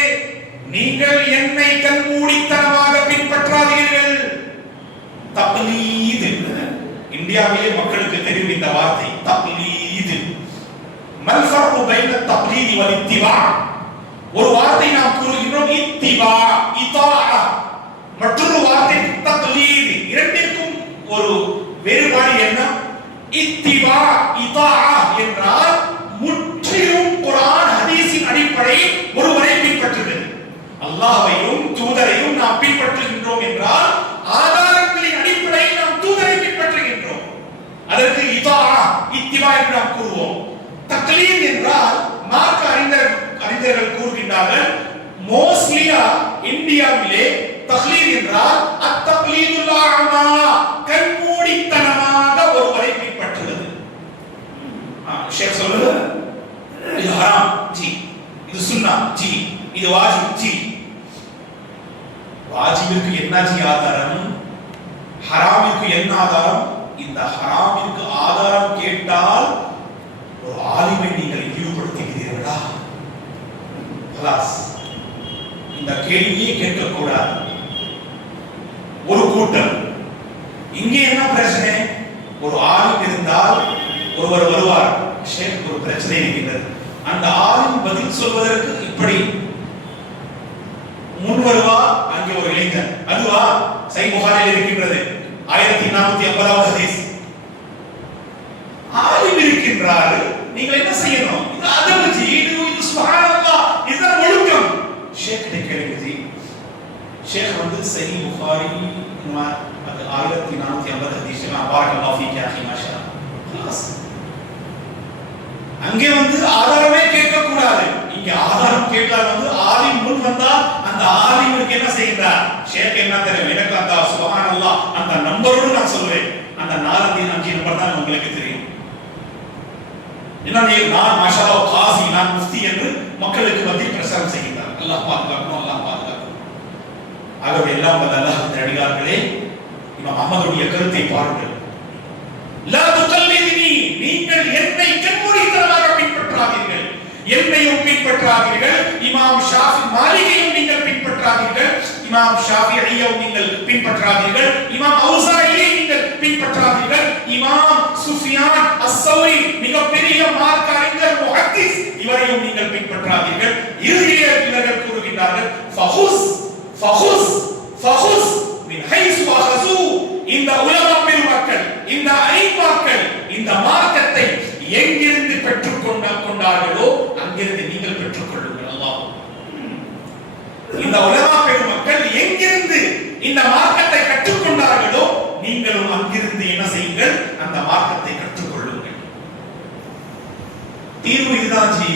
நீங்கள் என்னை கண்மூடித்தனமாக பின்பற்றாதீர்கள். தக்லீத். இந்தியாவிலே மக்களுக்கு தெரியும் இந்த வார்த்தை தக்லீத். மல் ஃபர்கு பைன தக்லீத் வல் இத்திபா. ஒரு வார்த்தை நாம் கூறுகின்றோம் இத்திபா, இதாஅ. மற்றொரு வார்த்தை தக்லீத். இரண்டிற்கும் ஒரு வேறுபாடு என்ன? இத்திபா இதாஅ என்றால் முற்றிலும் குர்ஆன் ஹதீஸின் அடிப்படையில் ஒருவரை பின்பற்றுவது. அல்லாஹ்வையும் தூதரையும் நாம் பின்பற்றுகின்றோம் என்றால் ஆதாரங்களின் அடிப்படையில் நாம் தூதரை பின்பற்றுகின்றோம். அதற்கு இதாஅ இத்திபா என்று நாம் கூறுவோம். தக்லீத் என்றால் மார்க்க அறிஞர்கள் கூறுகின்றார்கள், மோஸ்ட்லியா இந்தியாவிலே தக்லீத் என்றால் அத்தக்லீதுல் அமா, கண்மூடித்தனமாக ஒருவரை பின்பற்றுவது. ஷேக் சொல்லுங்க, இது ஹராம் ஜி, இது சுன்னah ஜி, இது வாஜிப் ஜி. வாஜிபிற்கு என்ன ஜி ஆதாரம்? ஹராமிற்கு என்ன ஆதாரம்? இந்த ஹராமிற்கு ஆதாரம் கேட்டால் ஒரு ஆலிமை நீங்கள் இழிவுபடுத்துகிறீர்களா? இந்த கேள்வியை கேட்கக்கூடாது. ஒரு கூட்டம். இங்கே என்ன பிரச்சனை? ஒரு ஆலிம் இருந்தால் ஒருவர் வருவார், ஷேக் ஒரு பிரச்சனை இருக்கின்றது, அந்த ஆலிம் பதில் சொல்வதற்கு இப்படி முன் வருவா, அங்கே ஒரு இளைஞன், அதுவா சஹீஹ் புகாரியில் இருக்கின்றது 1040வது ஹதீஸ். ஆலிம் இருக்கின்றார், நீங்கள் என்ன செய்யணும்? இது அதவு ஜி, இது சுப்ஹானல்லாஹ், இதுதான் ஒழுக்கம். ஷேக் கேளுங்க ஜி. ஷேக் சஹீஹ் புகாரி 1040வது ஹதீஸ். பாரக்கல்லாஹு ஃபீக் யா அஹி. மாஷா அல்லாஹ். அங்கே ஆதாரமே கேட்க கூடாது. இங்க ஆதாரம் கேட்டால் ஆலிம் முன் வந்தா அந்த ஆலிமுக்கு என்ன செய்கிறார்? ஷேக் என்ன தெரியும்? எனக்கு அந்த சுப்ஹானல்லாஹ் அந்த நம்பரோடு நான் சொல்றேன். அந்த 4-5 நம்பர் தான் உங்களுக்கு தெரியும். நான் மாஷா அல்லாஹ் காசி, நான் முஃப்தி என்று மக்களுக்கு மத்தியில் பிரச்சாரம் செய்கிறார். அல்லாஹ் பாதுகாக்கணும், அல்லாஹ் பாதுகாக்கணும். ஆகவே எல்லாம் வல்ல அல்லாஹ்வின் அடியார்களே, இமாம் அஹ்மதுடைய கருத்தை பாருங்கள். லா துகல்லித்னி, நீங்கள் என்னை கண்மூடித்தனமாக பின்பற்றாதீர்கள். என்னையும் பின்பற்றாதீர்கள், இமாம் ஷாஃபி மாலிகையும் நீங்கள் பின்பற்றாதீர்கள், இமாம் ஷாஃபிஈயையும் நீங்கள் பின்பற்றாதீர்கள், இமாம் அவ்ஸாஇயை நீங்கள் பின்பற்றாதீர்கள், இமாம் சுஃபியான் அஸ்-ஸௌரி மிகப்பெரிய மார்க்க அறிஞர் முஹத்திஸ், இவரையும் நீங்கள் பின்பற்றாதீர்கள். இறுதியிலே இவர்கள் கூறுகிறார்கள் ஃபஹுஸ் ஃபஹுஸ் ஃபஹுஸ் மின் ஹைசு அஹஸு, இந்த உலமா பெருமக்கள், இந்த ஐமாக்கள் இந்த மார்க்கத்தை எங்கிருந்து பெற்றுக் கொண்டார்களோ அங்கிருந்து நீங்கள் பெற்றுக் கொள்ளுங்கள். அல்லாஹ், இந்த உலமா பெருமக்கள் எங்கிருந்து இந்த மார்க்கத்தை கற்றுக்கொண்டார்களோ நீங்களும் அங்கிருந்து என்ன செய்யுங்கள், அந்த மார்க்கத்தை கற்றுக்கொள்ளுங்கள். தீர்வு இதுதான் ஜி.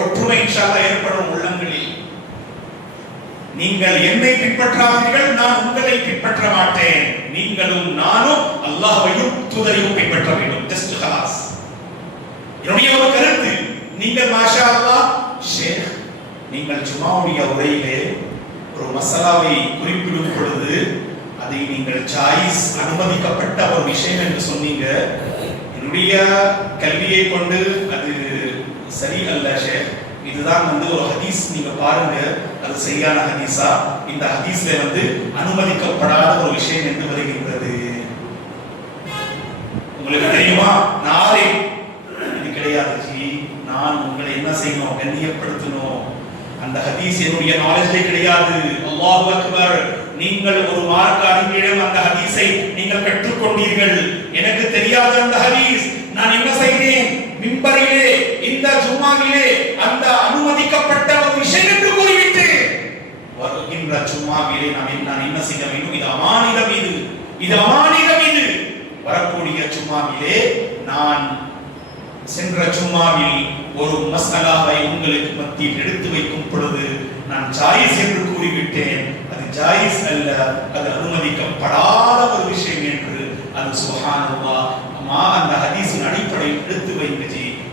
ஒற்றுமை இன்ஷா அல்லாஹ் ஏற்படும் உள்ளங்களில். நீங்கள் என்னை பின்பற்றாதீர்கள், நான் உங்களை பின்பற்ற மாட்டேன். நீங்களும் நானும் அல்லாஹ்வையும் தூதரையும் பின்பற்ற வேண்டும். ஜஸ்ட் ஹலாஸ். என்னுடைய ஒரு கருத்து, நீங்கள் மாஷா அல்லாஹ் ஷேக், நீங்கள் ஜுமாவுடைய உரையிலே ஒரு மசாலாவை குறிப்பிடும் பொழுது அதை நீங்கள் ஜாயிஸ் அனுமதிக்கப்பட்ட ஒரு விஷயம் என்று சொன்னீங்க. என்னுடைய கல்வியை கொண்டு அது சரி அல்ல ஷேக். இதுதான் ஒரு ஹதீஸ், நீங்க பாருங்க அது சரியான ஹதீஸா, இந்த ஹதீஸ்ல அனுமதிக்கப்படாத ஒரு விஷயம் என்று வருகின்றது. உங்களுக்கு தெரியுமா? நாளை இது கிடையாது ஜி. நான் உங்களை என்ன செய்யணும், கண்ணியப்படுத்தணும். அந்த ஹதீஸ் என்னுடைய நாலேஜ்ல கிடையாது. அல்லாஹு அக்பர். நீங்கள் ஒரு மார்க்க அறிஞரிடம் அந்த ஹதீஸை நீங்கள் கற்றுக்கொண்டீர்கள். எனக்கு தெரியாத அந்த ஹதீஸ் நான் என்ன செய்தேன், மிம்பரிலே இந்த ஜும்மாவிலே அந்த அனுமதிக்கப்பட்ட ஒரு விஷயம் என்று கூறிவிட்டு வருகின்ற ஜும்மாவிலே நான் என்ன செய்ய வேண்டும், இது அமானிதம், இது அமானிதம். இது வரக்கூடிய ஜும்மாவிலே நான் சென்ற ஜும்மாவில் ஒரு மஸ்அலாவை உங்களுக்கு மத்தியில் எடுத்து வைக்கும் பொழுது நான் ஜாயிஸ் என்று கூறிவிட்டேன். அது ஜாயிஸ் அல்ல, அது அனுமதிக்கப்படாத ஒரு விஷயம் என்று அது சுப்ஹானல்லாஹ் அந்த ஹதீஸின் அடிப்படையில் எடுத்து வைங்க.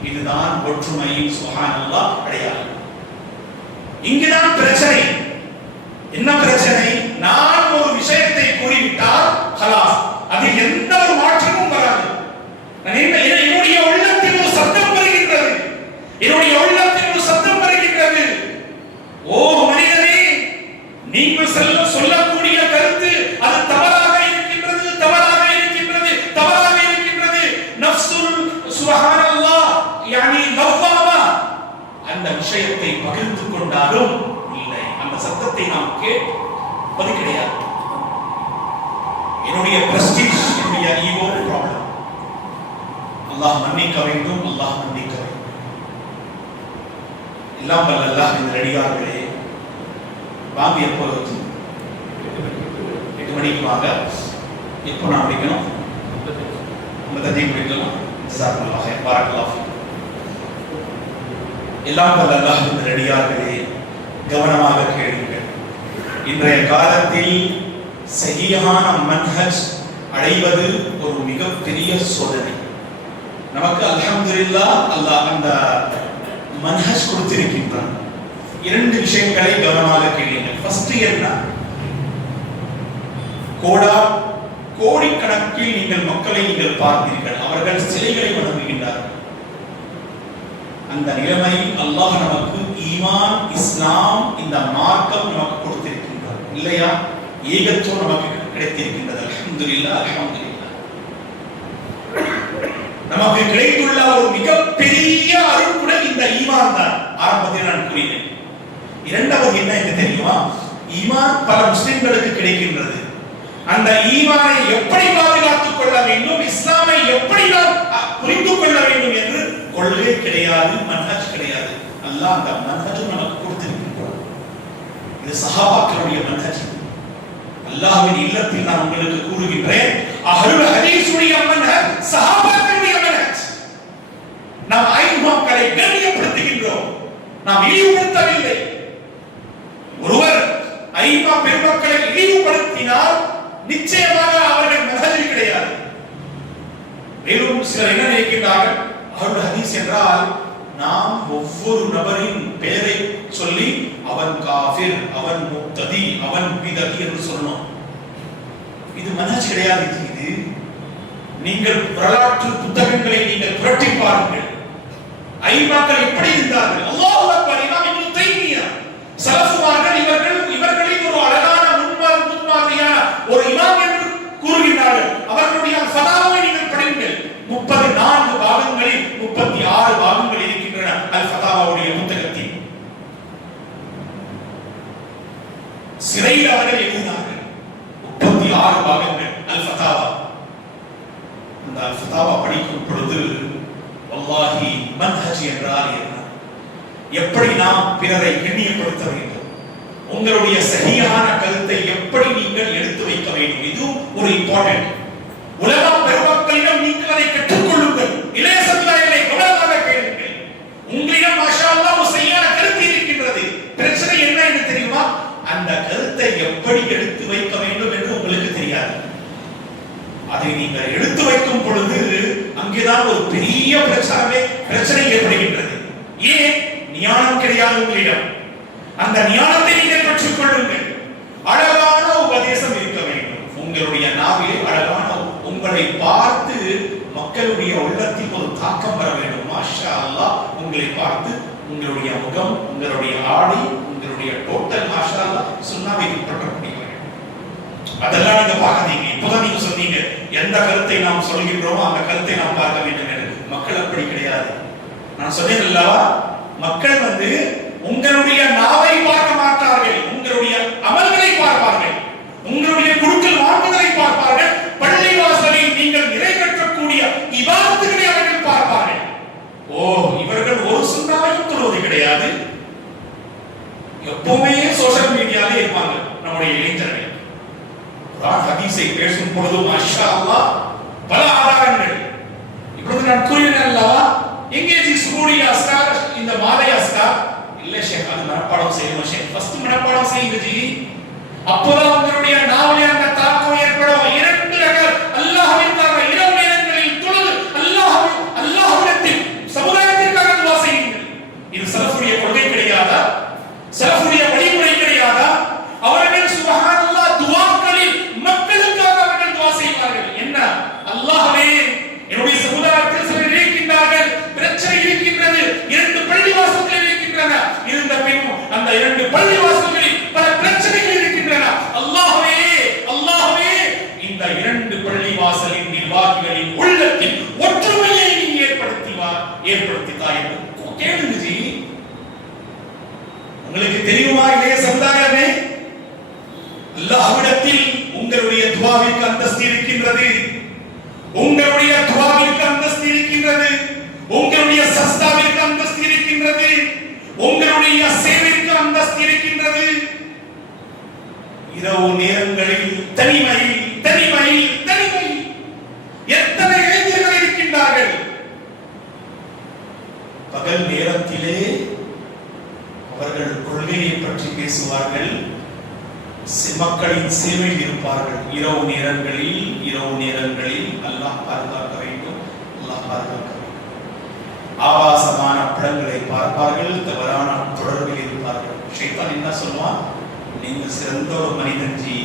இதுதான் ஒற்றுமையின் சுப்ஹானல்லாஹ் அடையாளம். இங்குதான் பிரச்சனை. என்ன பிரச்சனை? நான் ஒரு விஷயத்தை கூறிவிட்டால் ஹலாஸ், அதில் எந்த ஒரு மாற்றமும் வராது. என்னுடைய உள்ளத்தில் ஒரு சத்தம் வருகின்றது, என்னுடைய உள்ளத்தில் ஒரு சத்தம் வருகின்றது. ஓ மனிதனே, நீங்கள் சொல்லக்கூடிய கருத்து அது தவறாக இருக்கின்றது, தவறாக இருக்கின்றது, தவறாக இருக்கின்றது. நஃப்சுல் சுப்ஹானல்லாஹ் யானி லவ்வாமா, அந்த விஷயத்தை பகிர்ந்து கொண்டாலும் இல்லை, அந்த சத்தத்தை நாம் கேட்பது கிடையாது. என்னுடைய பிரஸ்டீஜ், என்னுடைய ஈகோ ப்ராப்ளம். அல்லாஹ் மன்னிக்க வேண்டும், அல்லாஹ் மன்னிக்க வேண்டும். எல்லாம் வல்ல அல்லாஹ் இந்த அடியார்களே, வாங்க எப்போ 8 மணிக்கு வாங்க. எப்போ நான் முடிக்கணும்? 55 முடிக்கலாம். ஜஸாக்கல்லாஹ் ஹைர், பாரக்கல்லாஹ் ஃபீக். எல்லாம் வல்ல அல்லாஹ் இந்த அடியார்களே, கவனமாக கேளுங்கள். இன்றைய காலத்தில் சஹீஹான மன்ஹஜ் அடைவது ஒரு மிகப்பெரிய சோதனை. நமக்கு அல்ஹம்துலில்லாஹ் அல்லாஹ் அந்த மன்ஹஜ் கொடுத்திருக்கின்றான். 2 விஷயங்களை கவனமாக கேளுங்கள். ஃபர்ஸ்ட் என்ன, கோடிக்கணக்கில் நீங்கள் மக்களை நீங்கள் பார்த்தீர்கள், அவர்கள் சிலைகளை வணங்குகின்றார்கள். அந்த நிலைமையில் அல்லாஹ் நமக்கு ஈமான், இஸ்லாம், இந்த மார்க்கம் நமக்கு கொடுத்திருக்கின்றார் இல்லையா? ஏகத்துவம் நமக்கு கிடைத்திருக்கின்றது. அல்ஹம்துலில்லாஹ், அல்ஹம்துலில்லாஹ். நமக்கு கிடைத்துள்ள ஒரு மிகப்பெரிய அருள்குடை இந்த ஈமான் தான். ஆரம்பத்தில் நான் கூறினேன். இரண்டாவது என்ன என்று தெரியுமா? ஈமான் பல முஸ்லிம்களுக்கு கிடைக்கின்றது. அந்த ஈமானை எப்படி பாதுகாத்துக் கொள்ள வேண்டும், இஸ்லாமை எப்படி நாம் புரிந்து கொள்ள வேண்டும் என்று கொள்கை கிடையாது, மன்ஹஜ் கிடையாது. அல்லாஹ் அந்த மன்ஹஜ் நமக்கு கொடுத்திருக்கிறார். இது சஹாபாக்களுடைய மன்ஹஜ். அல்லாஹ்வின் இல்லத்தில் நான் உங்களுக்கு கூறுகின்றேன், அஹ்லுல் ஹதீஸுடைய மன்ஹஜ் சஹாபாக்களுடைய மன்ஹஜ். நாம் ஐமாக்களை கண்ணியப்படுத்துகின்றோம், நாம் இழிவுபடுத்தவில்லை. ஒருவர் ஐமா பெருமக்களை இழிவுபடுத்தினால் நிச்சயமாக அவர்கள் மன்ஹஜ் கிடையாது. மேலும் சிலர் என்ன நினைக்கிறார்கள், அஹ்லுல் ஹதீஸ் என்றால் நாம் ஒவ்வொரு நபரின் பெயரை சொல்லி அவன் காஃபிர், அவன் முப்ததி, அவன் பிததி என்று சொல்லணும். இது மன்ஹஜ் கிடையாது. இது நீங்கள் வரலாற்று புத்தகங்களை நீங்கள் புரட்டி பாருங்கள். ஐமாக்கள் எப்படி இருந்தார்கள். அல்லாஹு அக்பர். இமாம் இப்னு தைமியா, சலஃபுமார்கள் இவர்களின் ஒரு அழகான முன்மாதிரியான ஒரு இமாம் என்று கூறுகிறார்கள். அவர்களுடைய ஃபதாவை நீங்கள் படியுங்கள். 34 அல் ஃபதாவா படிக்கும் பொழுது வல்லாஹி மன்ஹஜ் என்றால் என்ன, எப்படி நாம் பிறரை கண்ணியப்படுத்த வேண்டும், உங்களுடைய சரியான கருத்தை எப்படி நீங்கள் எடுத்து வைக்க வேண்டும், இதுவும் ஒரு இம்பார்ட்டன்ட். உலக பெருமக்களிடம் நீங்கள் அதை கற்றுக்கொள்ளுங்கள். இளைய சமுதாயத்தை கவனமாக கேளுங்கள். உங்களிடம் மாஷா அல்லாஹ் ஒரு சரியான கருத்து இருக்கின்றது, பிரச்சனை என்ன என்று தெரியுமா, அந்த கருத்தை எப்படி எடுத்து வைக்க வேண்டும் என்று உங்களுக்கு தெரியாது. அதை நீங்கள் எடுத்து வைக்கும் பொழுது அங்கேதான் ஒரு பெரிய பிரச்சனை ஏற்படுகின்றது. ஏன்? ஞானம் கிடையாது உங்களிடம். அந்த ஞானத்தை நீங்கள் பெற்றுக் கொள்ளுங்கள். அழகான உபதேசம் இருக்க வேண்டும் உங்களுடைய நாவிலே. அழகான உங்களை பார்த்து மக்களுடைய உள்ளத்தில் ஒரு தாக்கம் வர வேண்டும். மாஷா அல்லாஹ் உங்களை பார்த்து உங்களுடைய முகம், உங்களுடைய ஆடை, உங்களுடைய டோட்டல் மாஷா அல்லாஹ் சுன்னாவை பின்பற்றக்கூடிய வேண்டும். அதெல்லாம் நீங்க பார்க்காதீங்க. இப்போதான் நீங்க சொன்னீங்க எந்த கருத்தை நாம் சொல்கின்றோமோ அந்த கருத்தை நாம் பார்க்க வேண்டும் என்று. மக்கள் அப்படி கிடையாது. நான் சொன்னேன் அல்லவா, மக்கள் உங்களுடைய நாவை பார்க்க மாட்டார்கள், உங்களுடைய அமல்களை பார்ப்பார்கள், உங்களுடைய குடுக்கல் வாங்குதலை பார்ப்பார்கள், பள்ளி வாசலில் நீங்கள் நிறைவேற்றக்கூடிய இபாதத்துகளை அவர்கள் பார்ப்பார்கள். ஓ, இவர்கள் ஒரு சுண்ணாவையும் தொழுவது கிடையாது, எப்பவுமே சோஷியல் மீடியால இருப்பாங்க நம்முடைய இளைஞர்கள். குர்ஆன் ஹதீஸை பேசும் பொழுது மாஷா அல்லாஹ் பல ஆதாரங்கள். இப்பொழுது நான் கூறினேன் அல்லவா, எங்கே சுகூடிய அஸ்கார், இந்த மாலை அஸ்கார் இல்ல ஷேக், அது மனப்பாடம் செய்யணும் ஷேக், ஃபர்ஸ்ட் மனப்பாடம் செய்யுங்க ஜி, அப்போதான் உங்களுடைய நாவிலே அந்த தாக்கம் ஏற்படும். 2 ரகர் அல்லாஹ்விற்காக இரவு நேரங்களில் தொழுது அல்லாஹ்விடத்தில் சமுதாயத்திற்காக துஆ செய்யுங்கள். இது சலஃபுடைய கொள்கை கிடையாதா? சலஃபுடைய வழிமுறை கிடையாதா? அவர்கள் சுப்ஹானல்லாஹ் துஆக்களில் மக்களுக்காக அவர்கள் துஆ செய்வார்கள். என்ன? அல்லாஹ்வே, என்னுடைய சமுதாயத்தில் சிலர் இருக்கின்றார்கள், பிரச்சனை இருக்கின்றது, 2 பள்ளிவாசல்கள் இருக்கின்றன, இருந்த பின் அந்த 2 பள்ளிவாசல்களில் பல பிரச்சனைகள் இருக்கின்றன. அல்லாஹ்வே, அல்லாஹ்வே, இந்த 2 பள்ளிவாசலின் நிர்வாகிகளின் உள்ளத்தில் ஒற்றுமையை நீ ஏற்படுத்தித்தா என்று கேளுங்க ஜி. உங்களுக்கு தெரியுமா இளைய சமுதாயமே, அல்லாஹ்விடத்தில் உங்களுடைய துஆவிற்கு அந்தஸ்து இருக்கின்றது, உங்களுடைய துஆவிற்கு அந்தஸ்து இருக்கின்றது, உங்களுடைய சஸ்தாவிற்கு அந்தஸ்து இருக்கின்றது, உங்களுடைய சேவைக்கு அந்தஸ்து இருக்கின்றது. இரவு நேரங்களில் தனிமை தனிமை தனிமை, எத்தனை இளைஞர்கள் இருக்கின்றார்கள். பகல் நேரத்திலே அவர்கள் கொள்கையை பற்றி பேசுவார்கள், மக்களின் சேவையில் இருப்பார்கள். இரவு நேரங்களில் அல்லாஹ் பாதுகாக்க வேண்டும், அல்லாஹ் பாதுகாக்க வேண்டும். ஆபாசமான படங்களை பார்ப்பார்கள், தவறான தொடர்பில் இருப்பார்கள். ஷைத்தான் என்ன சொல்வான், நீங்க சிறந்த ஒரு மனிதன் ஜி,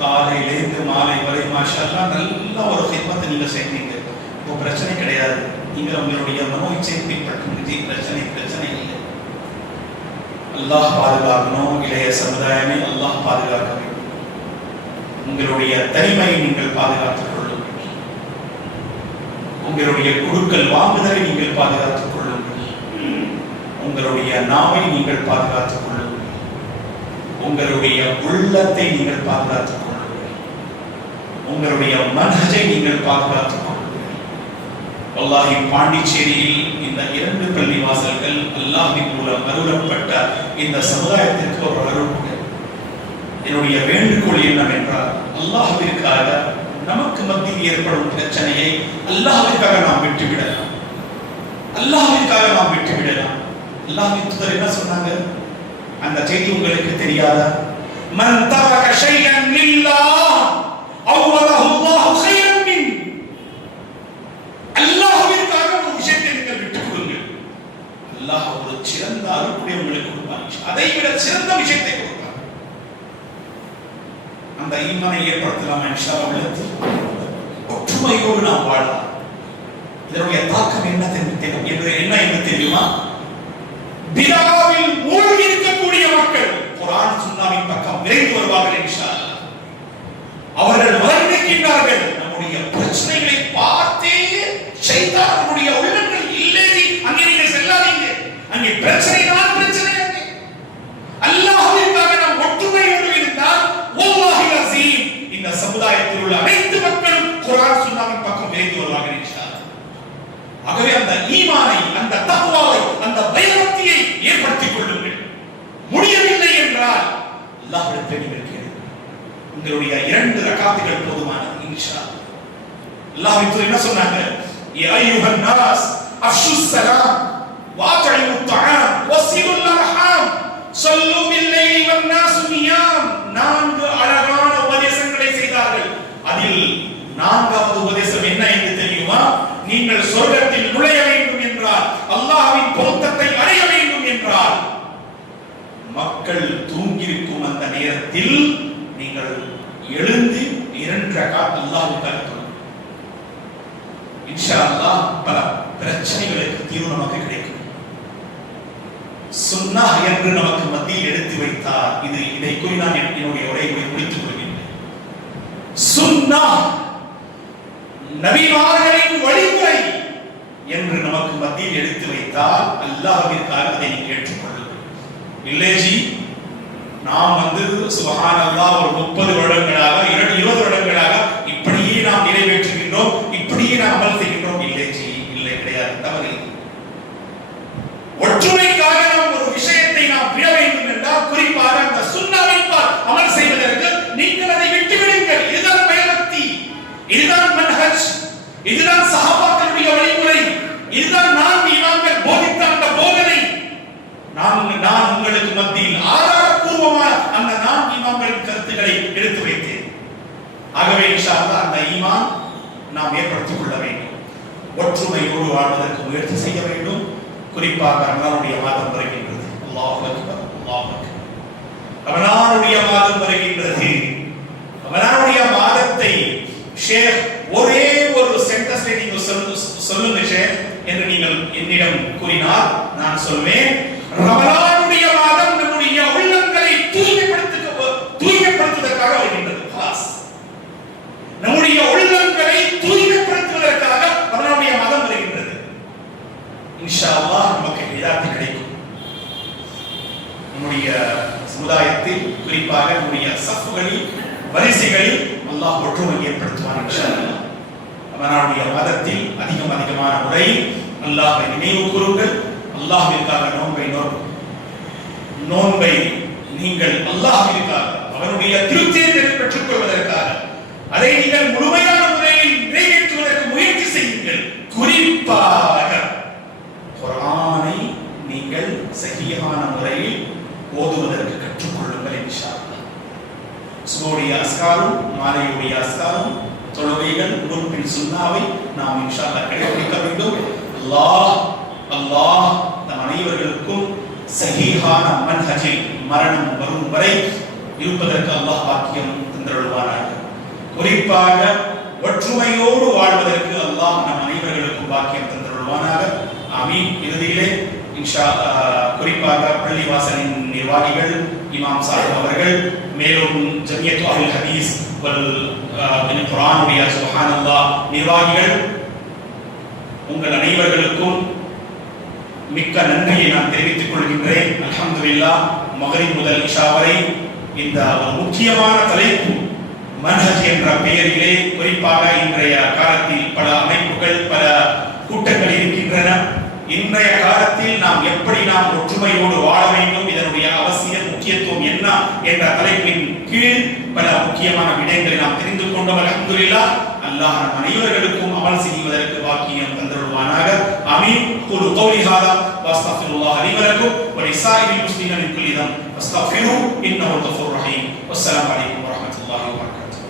காலையிலிருந்து மாலை வரை மாஷா அல்லாஹ் நல்ல ஒரு ஹித்மத்தை நீங்க செய்வீங்க, இப்போ பிரச்சனை கிடையாது, நீங்க உங்களுடைய மனோ இச்சை பின்பற்றுங்க ஜி, பிரச்சனை இல்லை. அல்லாஹ் பாதுகாக்கணும். இளைய சமுதாயமே அல்லாஹ் பாதுகாக்க வேண்டும். உங்களுடைய தனிமையை நீங்கள் பாதுகாத்துக் கொள்ளுங்கள், உங்களுடைய குடுக்கல் வாங்குதலை நீங்கள் பாதுகாத்துக் கொள்ளுங்கள், உங்களுடைய நாவை நீங்கள் பாதுகாத்துக் கொள்ளுங்கள், உங்களுடைய உள்ளத்தை நீங்கள் பாதுகாத்துக் கொள்ளுங்கள், உங்களுடைய மன்ஹஜை நீங்கள் பாதுகாத்துக் கொள்ளுங்கள். வல்லாஹி பாண்டிச்சேரியில் இந்த 2 பள்ளிவாசல்கள் அல்லாஹ்வின் மூலம் அருளப்பட்ட இந்த சமுதாயத்திற்கு ஒரு அருள். என்னுடைய வேண்டுகோள் என்னவென்றால், அல்லாஹ்விற்காக நமக்கு மத்தியில் ஏற்படும் பிரச்சனையை அல்லாஹ்விற்காக நாம் விட்டுவிடலாம், அல்லாஹ்விற்காக நாம் விட்டுவிடலாம். அல்லாஹ்வின் தூதர் என்ன சொன்னாங்க, அந்த செய்தி உங்களுக்கு தெரியாதா? மன் தரக ஷையன் லில்லாஹ் அவ்வலஹு அல்லாஹு கைரன் மின். அல்லாஹ்விற்காக ஒரு விஷயத்தை நீங்கள் விட்டுக் கொடுங்கள், அல்லாஹ் ஒரு சிறந்த அருளை உங்களுக்கு கொடுப்பான், அதை விட சிறந்த விஷயத்தை கொடுப்பான். அந்த ஈமானை ஏற்படுத்தலாம் இன்ஷா அல்லாஹ். ஒற்றுமையோடு நாம் வாழலாம். இதனுடைய தாக்கம் என்ன தெரியுமா? பிதாவில் மூழ்கி இருக்கக்கூடிய மக்கள் குர்ஆன் சுன்னாவின் பக்கம் விரைந்து வருவார்கள் இன்ஷா அல்லாஹ். அவர்கள் வளர்ந்திருக்கின்றார்கள். நம்முடைய பிரச்சனைகளை பார்த்தே ஷைத்தான் நம்முடைய உள்ளங்கள் இல்லை, அங்கே நீங்க செல்லாதீங்க, அங்கே பிரச்சனை தான் பிரச்சனை. அல்லாஹ்விற்காக நாம் ஒற்றுமையோடு இருந்தால் வல்லாஹி அஸீம் இந்த சமுதாயத்தில் உள்ள அனைத்து மக்களும் குர்ஆன் சுன்னாவின் பக்கம் விரைந்து வருவார்கள். ஆகவே அந்த ஈமானை, அந்த தக்வாவை, அந்த பயபக்தியை ஏற்படுத்திக் கொள்ளுங்கள். முடியவில்லை என்றால் அல்லாஹ்விடத்தில் நீங்கள் கேளுங்கள். உங்களுடைய 2 ரக்காத்துகள் போதுமானது. இன்ஷா அல்லாஹ். அல்லாஹ் என்ன சொன்னாங்க? யா அய்யுஹன் நாஸ் அஃஷுஸ் ஸலாம் வஅத்இமுத் தஆம் வஸிலுல் அர்ஹாம் ஸல்லு பில்-லைலி வன்-நாஸு நியாம். 4 அழகான உபதேசங்களை செய்தார்கள். அதில் 4வது உபதேசம் என்ன என்று தெரியுமா? நீங்கள் சொர்க்கத்தில் நுழைய வேண்டும் என்றால், அல்லாஹ்வின் பொருத்தத்தை அடைய வேண்டும் என்றால், மக்கள் தூங்கியிருக்கும் அந்த நேரத்தில் நீங்கள் எழுந்து 2 ரக்காத் அல்லாஹ்வுக்காக தொழுங்கள். இன்ஷா அல்லாஹ் பல பிரச்சனைகளுக்கு தீர்வு நமக்கு கிடைக்கும். சுன்னஹ் என்று நமக்கு மத்தியில் எடுத்து வைத்தார். இதை கூறி நான் என்னுடைய உரையை முடித்துக் கொள்கிறேன். சுன்னஹ் நபிமார்களின் வழிமுறை என்று நமக்கு மத்தியில் எடுத்து வைத்தால் அல்லாஹ்விற்காக அதை நீங்கள் ஏற்றுக்கொள்ளுங்கள். இல்லேஜி நாம் சுப்ஹானல்லாஹ் ஒரு 30 வருடங்களாக 20 வருடங்களாக இப்படியே நாம் நிறைவேற்றுகின்றோம், இப்படியே நாம் அமல் செய்கின்றோம். இல்லேஜி இல்லை, கிடையாது, தவறு. ஒற்றுமைக்காக நாம் ஒரு விஷயத்தை நாம் விட வேண்டும் என்றால், குறிப்பாக அந்த சுன்னஹ்வின் பால் அமல் செய்வதற்கு நீங்கள் அதை விட்டு விடுங்கள். இதுதான் பயபக்தி, இதுதான் மன்ஹஜ், இதுதான் சஹாபாக்களுடைய வழிமுறை, இதுதான் நான் இமாம்கள் போதித்த அந்த போதனை. நான் உங்களுக்கு மத்தியில் ஆதாரப்பூர்வமான அந்த 4 இமாம்களின் கருத்துக்களை எடுத்து வைத்தேன். ஆகவே இன்ஷா அல்லாஹ் அந்த ஈமான் நாம் ஏற்படுத்திக் கொள்ள வேண்டும். ஒற்றுமையோடு வாழ்வதற்கு முயற்சி செய்ய வேண்டும். குறிப்பாக ரமலானுடைய மாதம் வருகின்றது. அல்லாஹு அக்பர், அல்லாஹு அக்பர். ரமலானுடைய மாதம் வருகின்றது. ரமலானுடைய மாதத்தை ஷேக் ஒரே ஒரு சென்டென்ஸ்ல நீங்க சொல்லுங்க ஷேக் என்று நீங்கள் என்னிடம் கூறினார், நான் சொல்வேன், ரமலானுடைய மாதம் நம்முடைய உள்ளங்களை தூய்மைப்படுத்துவதற்காக வருகின்றது. நம்முடைய உள்ளங்களை தூய்மைப்படுத்துவதற்காக ரமலானுடைய மாதம் வருகின்றது. இன்ஷா அல்லாஹ் நமக்கு ஹிதாயத் கிடைக்கும். நம்முடைய சமுதாயத்தில், குறிப்பாக நம்முடைய சஃப்களில், வரிசைகளில் அல்லாஹ் ஒற்றுமை ஏற்படுத்துவான். இன்ஷா அல்லாஹ் ரமலானுடைய மாதத்தில் அதிகமான முறையில் அல்லாஹ்வை நினைவு கூறுங்கள். அல்லாஹ்விற்காக நோன்பை நீங்கள் அல்லாஹ்விற்காக அவனுடைய திருப்தியை பெற்றுக் கொள்வதற்காக அதை நீங்கள் முழுமையான முறையில் நிறைவேற்றுவதற்கு முயற்சி செய்யுங்கள். குறிப்பாக குர்ஆனை நீங்கள் சஹீஹான முறையில் ஓதுவதற்கு கற்றுக்கொள்ளுங்கள். இன்ஷா அல்லாஹ் சுபஹுடைய அஸ்காரும் மாலையுடைய அஸ்காரும் தொழுகைகள் உறுப்பின் சுன்னாவை நாம் இன்ஷா அல்லாஹ் கடைபிடிக்க வேண்டும். அல்லாஹ் நம் அனைவர்களுக்கும் சஹீஹான மன்ஹஜில் மரணம் வரும் வரை இருப்பதற்கு அல்லாஹ் பாக்கியம் தந்தருள்வானாக. குறிப்பாக ஒற்றுமையோடு வாழ்வதற்கு அல்லாஹ் நம் அனைவர்களுக்கும் பாக்கியம் தந்தருள்வானாக. ஆமீன். இறுதியிலே இன்ஷா குறிப்பாக பள்ளிவாசலின் நிர்வாகிகள், இமாம் சாஹிப் அவர்கள், மேலும் ஜமியத் அஹ்லுல் ஹதீஸ் வல் குர்ஆனுடைய சுப்ஹானல்லாஹ் நிர்வாகிகள், உங்கள் அனைவர்களுக்கும் மிக்க நன்றியை நான் தெரிவித்துக் கொள்கின்றேன். அல்ஹம்துலில்லாஹ் மக்ரிப் முதல் இஷா வரை இந்த முக்கியமான தலைப்பு மன்ஹஜ் என்ற பெயரிலே, குறிப்பாக இன்றைய காலத்தில் பல அமைப்புகள், பல கூட்டங்கள் இருக்கின்றன. இன்றைய காலத்தில் நாம் எப்படி ஒற்றுமையோடு வாழ வேண்டும், இதனுடைய அவசியம், முக்கியத்துவம் என்ன என்ற தலைப்பின் கீழ் பல முக்கியமான விடயங்களை நாம் தெரிந்து கொண்டோம். அல்ஹம்துலில்லாஹ். அல்லாஹ் நம் அனைவர்களுக்கும் அமல் செய்வதற்கு பாக்கியம் தந்தருள்வானாக. ஆமீன். குலு கௌலி ஹாதா வஸ்தக்ஃபிருல்லாஹ் லி வ லக்கும் வ லிஸாயிரில் முஸ்லிமீன மின் குல்லி தம் வஸ்தக்ஃபிரு இன்னஹு கஃபூர் ரஹீம். வஸ்ஸலாமு அலைக்கும் வ ரஹ்மத்துல்லாஹி வ பரகாத்துஹு.